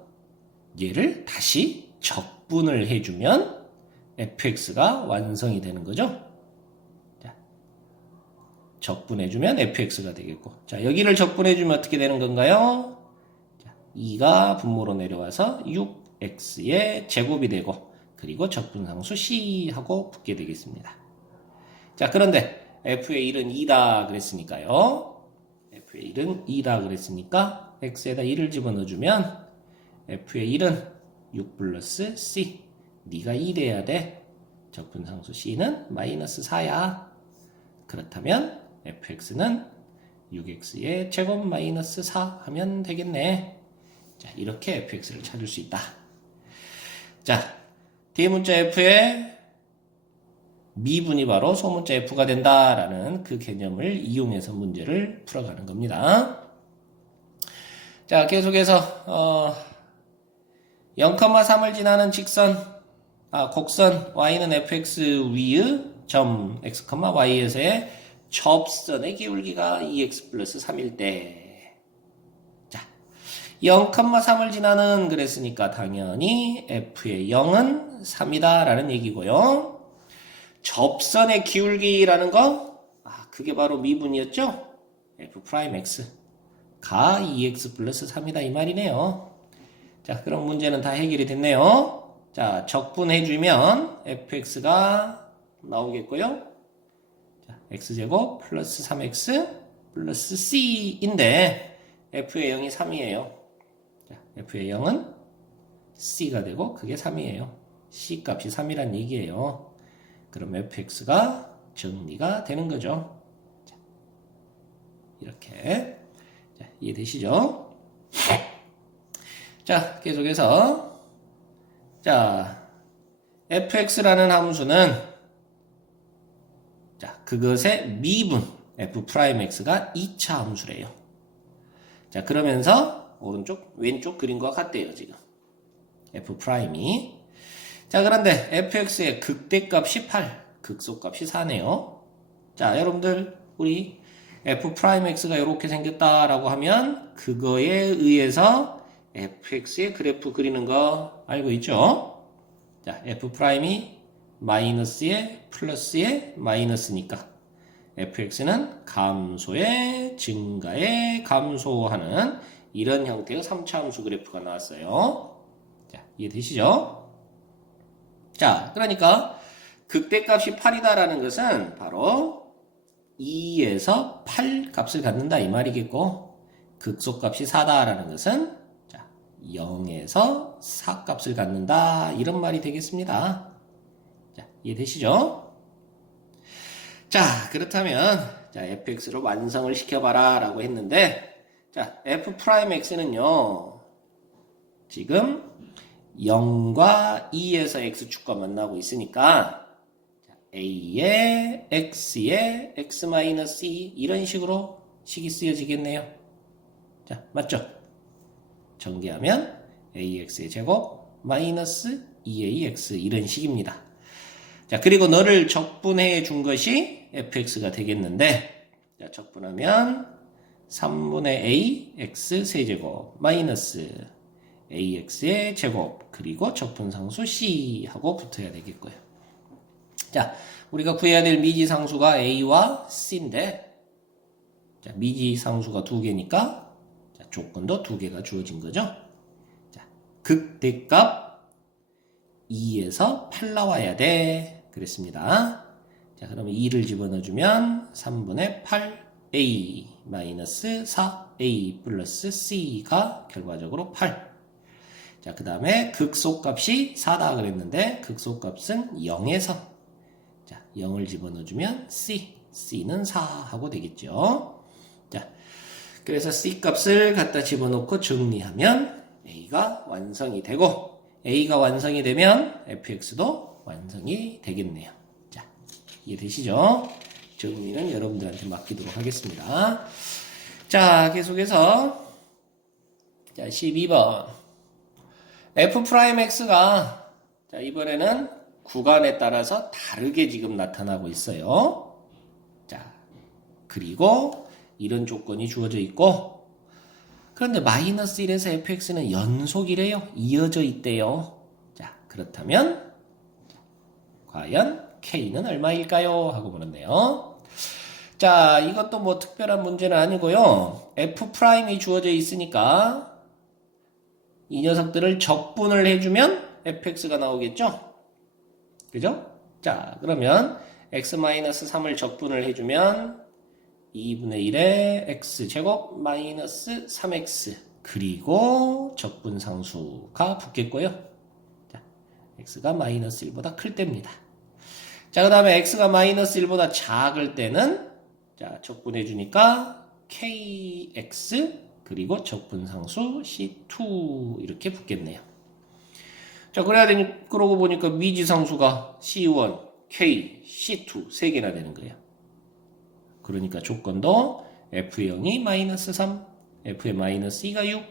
얘를 다시 적분을 해주면 fx가 완성이 되는 거죠. 자, 적분해주면 fx가 되겠고 자, 여기를 적분해주면 어떻게 되는 건가요? 자, 2가 분모로 내려와서 6x의 제곱이 되고 그리고 적분상수 C하고 붙게 되겠습니다. 자, 그런데 F의 1은 2다 그랬으니까요. F의 1은 2다 그랬으니까 X에다 1을 집어넣어주면 F의 1은 6 플러스 C. 네가 2 돼야 돼. 적분상수 C는 마이너스 4야. 그렇다면 FX는 6X의 제곱 마이너스 4 하면 되겠네. 자, 이렇게 FX를 찾을 수 있다. 자, 대문자 F의 미분이 바로 소문자 F가 된다라는 그 개념을 이용해서 문제를 풀어가는 겁니다. 자, 계속해서 0,3을 지나는 곡선 y는 fx 위의 점 x, y에서의 접선의 기울기가 2x 플러스 3일 때 0,3을 지나는 그랬으니까 당연히 f의 0은 3이다 라는 얘기고요. 접선의 기울기라는 거 그게 바로 미분이었죠. f'x 가 2x 플러스 3이다 이 말이네요. 자, 그럼 문제는 다 해결이 됐네요. 자, 적분해주면 fx가 나오겠고요. 자, x제곱 플러스 3x 플러스 c인데 f의 0이 3이에요. f의 0은 c가 되고 그게 3이에요. c 값이 3이란 얘기예요. 그럼 fx가 정리가 되는 거죠. 자, 이렇게 자, 이해되시죠? 자, 계속해서 자, fx라는 함수는 자, 그것의 미분 f'x가 2차 함수래요. 자, 그러면서 왼쪽 그림과 같대요, 지금. F'이. 자, 그런데 fx의 극대값이 8, 극소값이 4네요. 자, 여러분들, 우리 f'x가 이렇게 생겼다라고 하면 그거에 의해서 fx의 그래프 그리는 거 알고 있죠? 자, f'이 마이너스에 플러스에 마이너스니까 fx는 감소에 증가에 감소하는 이런 형태의 3차 함수 그래프가 나왔어요. 자, 이해되시죠? 자, 그러니까 극대값이 8이다라는 것은 바로 2에서 8 값을 갖는다 이 말이겠고, 극소값이 4다라는 것은 0에서 4 값을 갖는다 이런 말이 되겠습니다. 자, 이해되시죠? 자, 그렇다면 fx를 완성을 시켜봐라 라고 했는데, 자, f'x는요 지금 0과 2에서 x축과 만나고 있으니까 a에 x에 x-2 이런 식으로 식이 쓰여지겠네요. 자, 맞죠? 전개하면 ax의 제곱 마이너스 2ax 이런 식입니다. 자, 그리고 너를 적분해 준 것이 fx가 되겠는데, 자, 적분하면 3분의 a x 세제곱 마이너스 ax의 제곱 그리고 적분상수 c 하고 붙어야 되겠고요. 자, 우리가 구해야 될 미지상수가 a와 c인데, 자, 미지상수가 두 개니까 자, 조건도 두 개가 주어진 거죠. 자, 극대값 2에서 8 나와야 돼 그랬습니다. 자, 그러면 2를 집어넣어주면 3분의 8a 마이너스 4a 플러스 c가 결과적으로 8. 자, 그 다음에 극소값이 4다 그랬는데 극소값은 0에서 자, 0을 집어넣어주면 c는 4 하고 되겠죠. 자, 그래서 c값을 갖다 집어넣고 정리하면 a가 완성이 되고, a가 완성이 되면 fx도 완성이 되겠네요. 자, 이해되시죠? 정리는 여러분들한테 맡기도록 하겠습니다. 자, 계속해서 자, 12번 f'x가 자, 이번에는 구간에 따라서 다르게 지금 나타나고 있어요. 자, 그리고 이런 조건이 주어져 있고, 그런데 마이너스 1에서 fx는 연속이래요. 이어져 있대요. 자, 그렇다면 과연 k는 얼마일까요? 하고 물었네요. 자, 이것도 뭐 특별한 문제는 아니고요. f'이 주어져 있으니까 이 녀석들을 적분을 해주면 fx가 나오겠죠? 그죠? 자, 그러면 x-3을 적분을 해주면 2분의 1의 x제곱 마이너스 3x 그리고 적분상수가 붙겠고요. 자, x가 마이너스 1보다 클 때입니다. 자, 그 다음에 x가 마이너스 1보다 작을 때는 자, 적분해주니까 kx 그리고 적분상수 C2 이렇게 붙겠네요. 자, 그러고 보니까 미지상수가 C1, K, C2 세 개나 되는 거예요. 그러니까 조건도 F0이 마이너스 3, F의 마이너스 2가 6,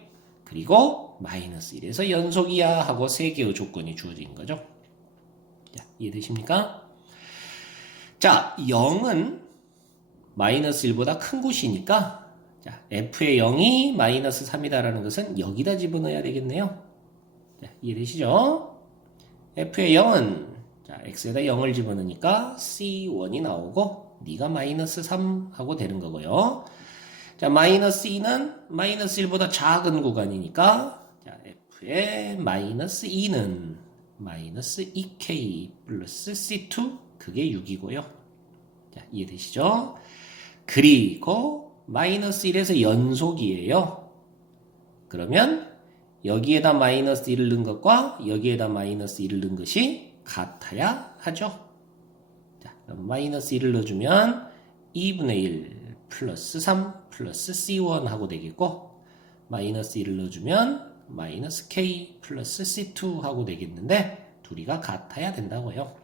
그리고 마이너스 1에서 연속이야 하고 세 개의 조건이 주어진 거죠. 자, 이해되십니까? 자, 0은 마이너스 1보다 큰 곳이니까 자, f의 0이 마이너스 3이다라는 것은 여기다 집어넣어야 되겠네요. 자, 이해되시죠? f의 0은 자, x에다 0을 집어넣으니까 c1이 나오고 네가 마이너스 3 하고 되는 거고요. 자, 마이너스 2는 마이너스 1보다 작은 구간이니까 자, f의 마이너스 2는 마이너스 2k 플러스 c2 그게 6이고요. 자, 이해되시죠? 그리고 마이너스 1에서 연속이에요. 그러면 여기에다 마이너스 1을 넣은 것과 여기에다 마이너스 1을 넣은 것이 같아야 하죠. 자, 그럼 마이너스 1을 넣어주면 2분의 1 플러스 3 플러스 C1 하고 되겠고, 마이너스 1을 넣어주면 마이너스 K 플러스 C2 하고 되겠는데 둘이가 같아야 된다고요.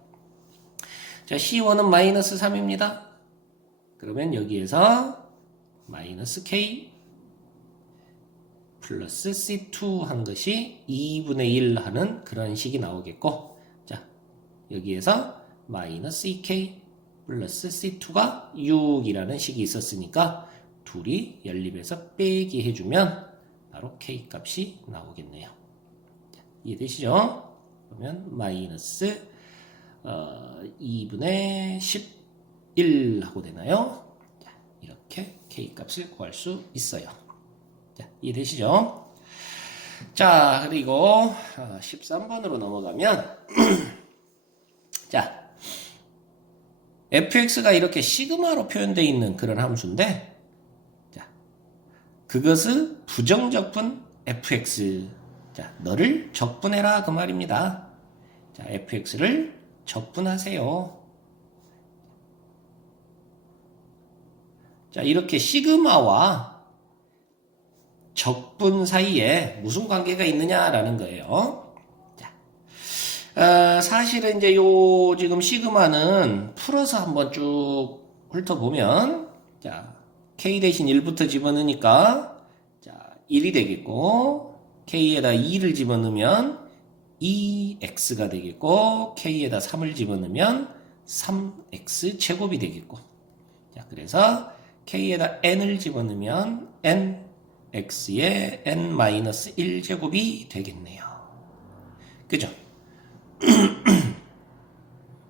자, C1은 마이너스 3입니다. 그러면 여기에서 마이너스 K 플러스 C2 한 것이 2분의 1 하는 그런 식이 나오겠고, 자, 여기에서 마이너스 2K 플러스 C2가 6이라는 식이 있었으니까 둘이 연립해서 빼기 해주면 바로 K 값이 나오겠네요. 자, 이해되시죠? 그러면 마이너스 2분의 11 하고 되나요? 자, 이렇게 K 값을 구할 수 있어요. 자, 이해되시죠? 자, 그리고 13번으로 넘어가면 자, fx가 이렇게 시그마로 표현되어 있는 그런 함수인데 자, 그것을 부정적분 fx 자, 너를 적분해라 그 말입니다. 자, fx를 적분하세요. 자, 이렇게 시그마와 적분 사이에 무슨 관계가 있느냐라는 거예요. 자, 사실은 이제 요 지금 시그마는 풀어서 한번 쭉 훑어보면 자, k 대신 1부터 집어넣으니까 자, 1이 되겠고 k에다 2를 집어넣으면 2x가 되겠고 k에다 3을 집어넣으면 3x 제곱이 되겠고 자, 그래서 k에다 n을 집어넣으면 n x의 n-1 제곱이 되겠네요. 그죠?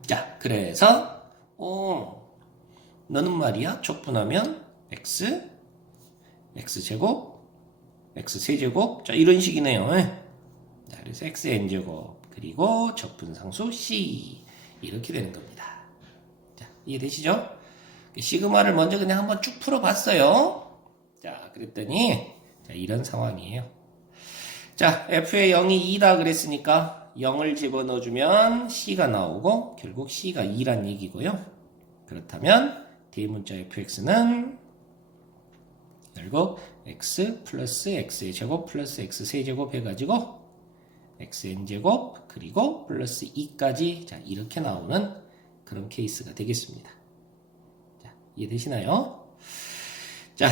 자, 그래서 너는 말이야 적분하면 x 제곱 x 세제곱 자 이런 식이네요. 자, 그래서 x n제곱 그리고 적분상수 c 이렇게 되는 겁니다. 자, 이해되시죠? 시그마를 먼저 그냥 한번 쭉 풀어봤어요. 자, 그랬더니 자, 이런 상황이에요. 자, f의 0이 2다 그랬으니까 0을 집어넣어주면 c가 나오고 결국 c가 2란 얘기고요. 그렇다면 대문자 fx는 결국 x 플러스 x의 제곱 플러스 x 세제곱 해가지고 xn제곱 그리고 플러스 2까지 자, 이렇게 나오는 그런 케이스가 되겠습니다. 자, 이해되시나요? 자,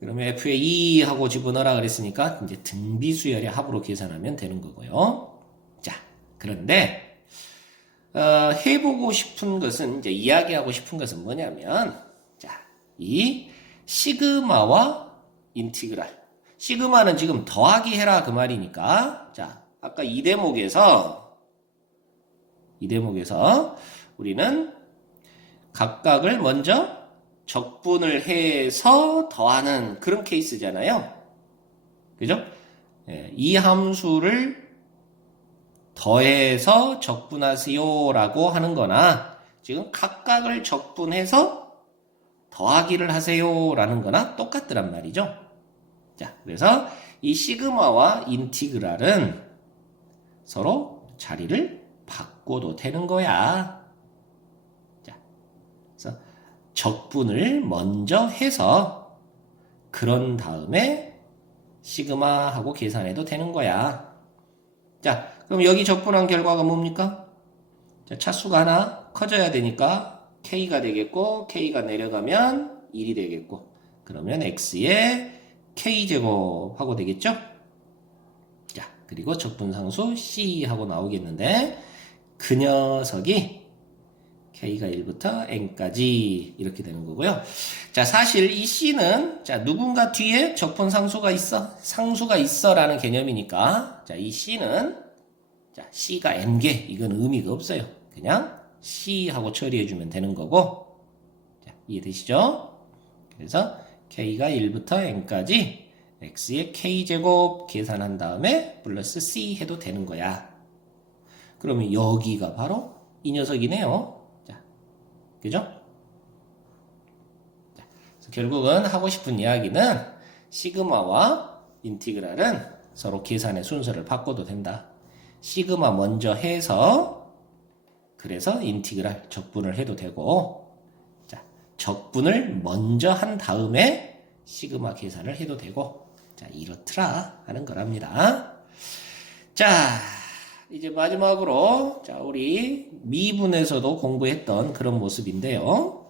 그러면 f에 2하고 집어넣으라 그랬으니까 이제 등비수열의 합으로 계산하면 되는 거고요. 자, 그런데 해보고 싶은 것은 이제 이야기하고 싶은 것은 뭐냐면 자, 이 시그마와 인티그랄 시그마는 지금 더하기 해라 그 말이니까 자, 아까 이 대목에서 우리는 각각을 먼저 적분을 해서 더하는 그런 케이스잖아요. 그죠? 예, 이 함수를 더해서 적분하세요 라고 하는 거나 지금 각각을 적분해서 더하기를 하세요 라는 거나 똑같더란 말이죠. 자, 그래서 이 시그마와 인티그랄은 서로 자리를 바꿔도 되는 거야. 자, 그래서 적분을 먼저 해서 그런 다음에 시그마하고 계산해도 되는 거야. 자, 그럼 여기 적분한 결과가 뭡니까? 자, 차수가 하나 커져야 되니까 k가 되겠고 k가 내려가면 1이 되겠고 그러면 x의 k제곱 하고 되겠죠? 자, 그리고 적분상수 c 하고 나오겠는데 그 녀석이 k가 1부터 n까지 이렇게 되는 거고요. 자, 사실 이 c는 자, 누군가 뒤에 적분 상수가 있어 라는 개념이니까 자, 이 c는 자, c가 n개 이건 의미가 없어요. 그냥 c 하고 처리해 주면 되는 거고 자, 이해되시죠? 그래서 k가 1부터 n까지 x의 k제곱 계산한 다음에 플러스 c 해도 되는 거야. 그러면 여기가 바로 이 녀석이네요. 그죠? 자, 그래서 결국은 하고 싶은 이야기는 시그마와 인티그랄은 서로 계산의 순서를 바꿔도 된다. 시그마 먼저 해서 그래서 인티그랄 적분을 해도 되고 자, 적분을 먼저 한 다음에 시그마 계산을 해도 되고 자, 이렇더라 하는 거랍니다. 자, 이제 마지막으로 자, 우리 미분에서도 공부했던 그런 모습인데요.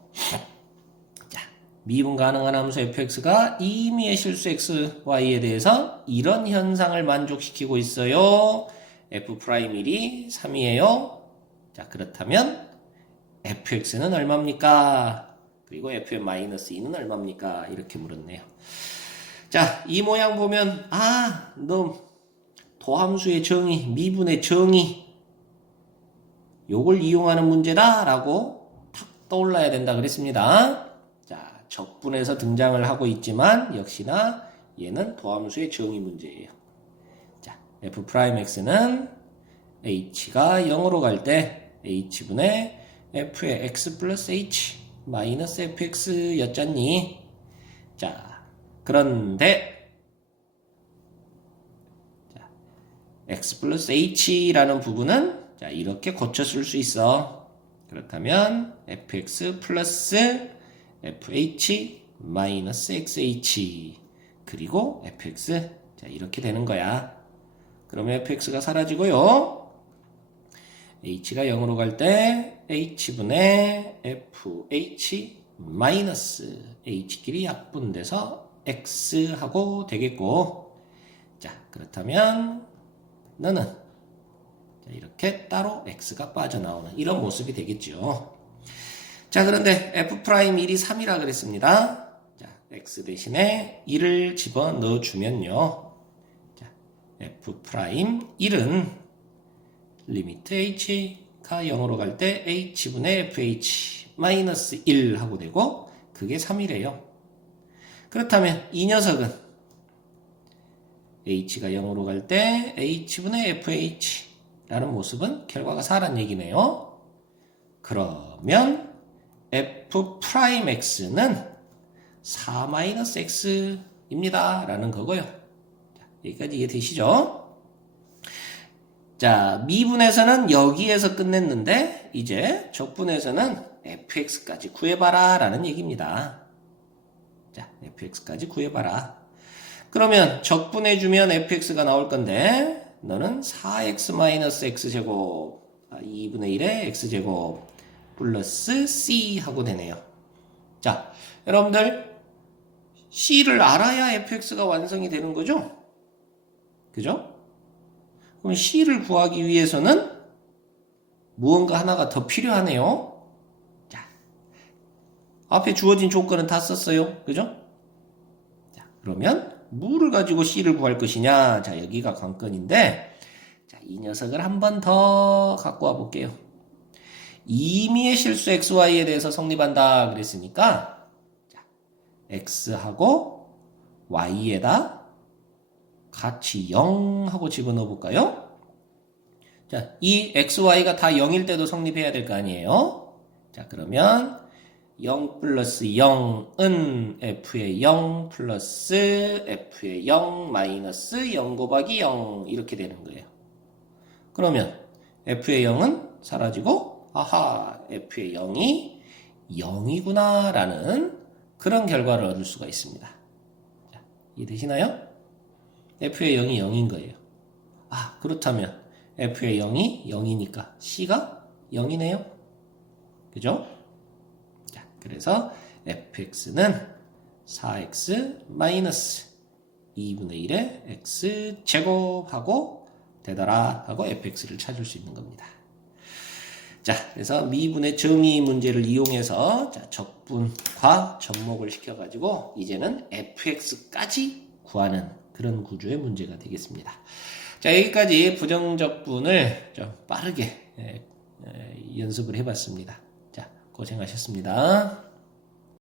자, 미분 가능한 함수 fx가 임의의 실수 xy에 대해서 이런 현상을 만족시키고 있어요. f'1이 3이에요. 자, 그렇다면 fx는 얼마입니까? 그리고 fn-2는 얼마입니까? 이렇게 물었네요. 자, 이 모양 보면 너 도함수의 정의, 미분의 정의 요걸 이용하는 문제다 라고 탁 떠올라야 된다 그랬습니다. 자, 적분에서 등장을 하고 있지만 역시나 얘는 도함수의 정의 문제예요. 자, f'x는 h가 0으로 갈 때 h분의 f의 x 플러스 h 마이너스 fx 였잖니. 자, 그런데 자, x 플러스 h라는 부분은 자, 이렇게 고쳐 쓸 수 있어. 그렇다면 fx 플러스 fh 마이너스 xh 그리고 fx 자, 이렇게 되는 거야. 그러면 fx가 사라지고요. h가 0으로 갈 때 h분의 fh 마이너스 h끼리 약분돼서 x하고 되겠고, 자, 그렇다면 너는 자, 이렇게 따로 x가 빠져나오는 이런 모습이 되겠죠. 자, 그런데 f'1이 3이라 그랬습니다. 자, x 대신에 1을 집어넣어 주면요. 자, f'1은 리미트 h가 0으로 갈 때 h분의 fh 마이너스 1 하고 되고 그게 3이래요. 그렇다면 이 녀석은 h가 0으로 갈 때 h분의 fh 라는 모습은 결과가 4란 얘기네요. 그러면 f'x는 4-x입니다. 라는 거고요. 자, 여기까지 이해되시죠? 자, 미분에서는 여기에서 끝냈는데 이제 적분에서는 fx까지 구해봐라 라는 얘기입니다. 자, fx까지 구해봐라. 그러면 적분해주면 fx가 나올 건데 너는 4x-x제곱 2분의 1의 x제곱 플러스 c 하고 되네요. 자, 여러분들 c를 알아야 fx가 완성이 되는 거죠? 그죠? 그럼 c를 구하기 위해서는 무언가 하나가 더 필요하네요. 자, 앞에 주어진 조건은 다 썼어요. 그죠? 자, 그러면 뭐를 가지고 c를 구할 것이냐? 자, 여기가 관건인데, 자, 이 녀석을 한 번 더 갖고 와 볼게요. 임의의 실수 xy에 대해서 성립한다 그랬으니까, 자, x하고 y에다 같이 0 하고 집어넣어 볼까요? 자, 이 xy가 다 0일 때도 성립해야 될 거 아니에요? 자, 그러면 0 플러스 0은 f의 0 플러스 f의 0 마이너스 0 곱하기 0 이렇게 되는 거예요. 그러면 f의 0은 사라지고 f의 0이 0이구나 라는 그런 결과를 얻을 수가 있습니다. 자, 이해되시나요? f의 0이 0인 거예요. 그렇다면 f의 0이 0이니까 c가 0이네요. 그죠? 자, 그래서 fx는 4x 마이너스 2분의 1의 x제곱하고 되더라 하고 fx를 찾을 수 있는 겁니다. 자, 그래서 미분의 정의 문제를 이용해서 자, 적분과 접목을 시켜가지고 이제는 fx까지 구하는 그런 구조의 문제가 되겠습니다. 자, 여기까지 부정적분을 좀 빠르게 연습을 해봤습니다. 자, 고생하셨습니다.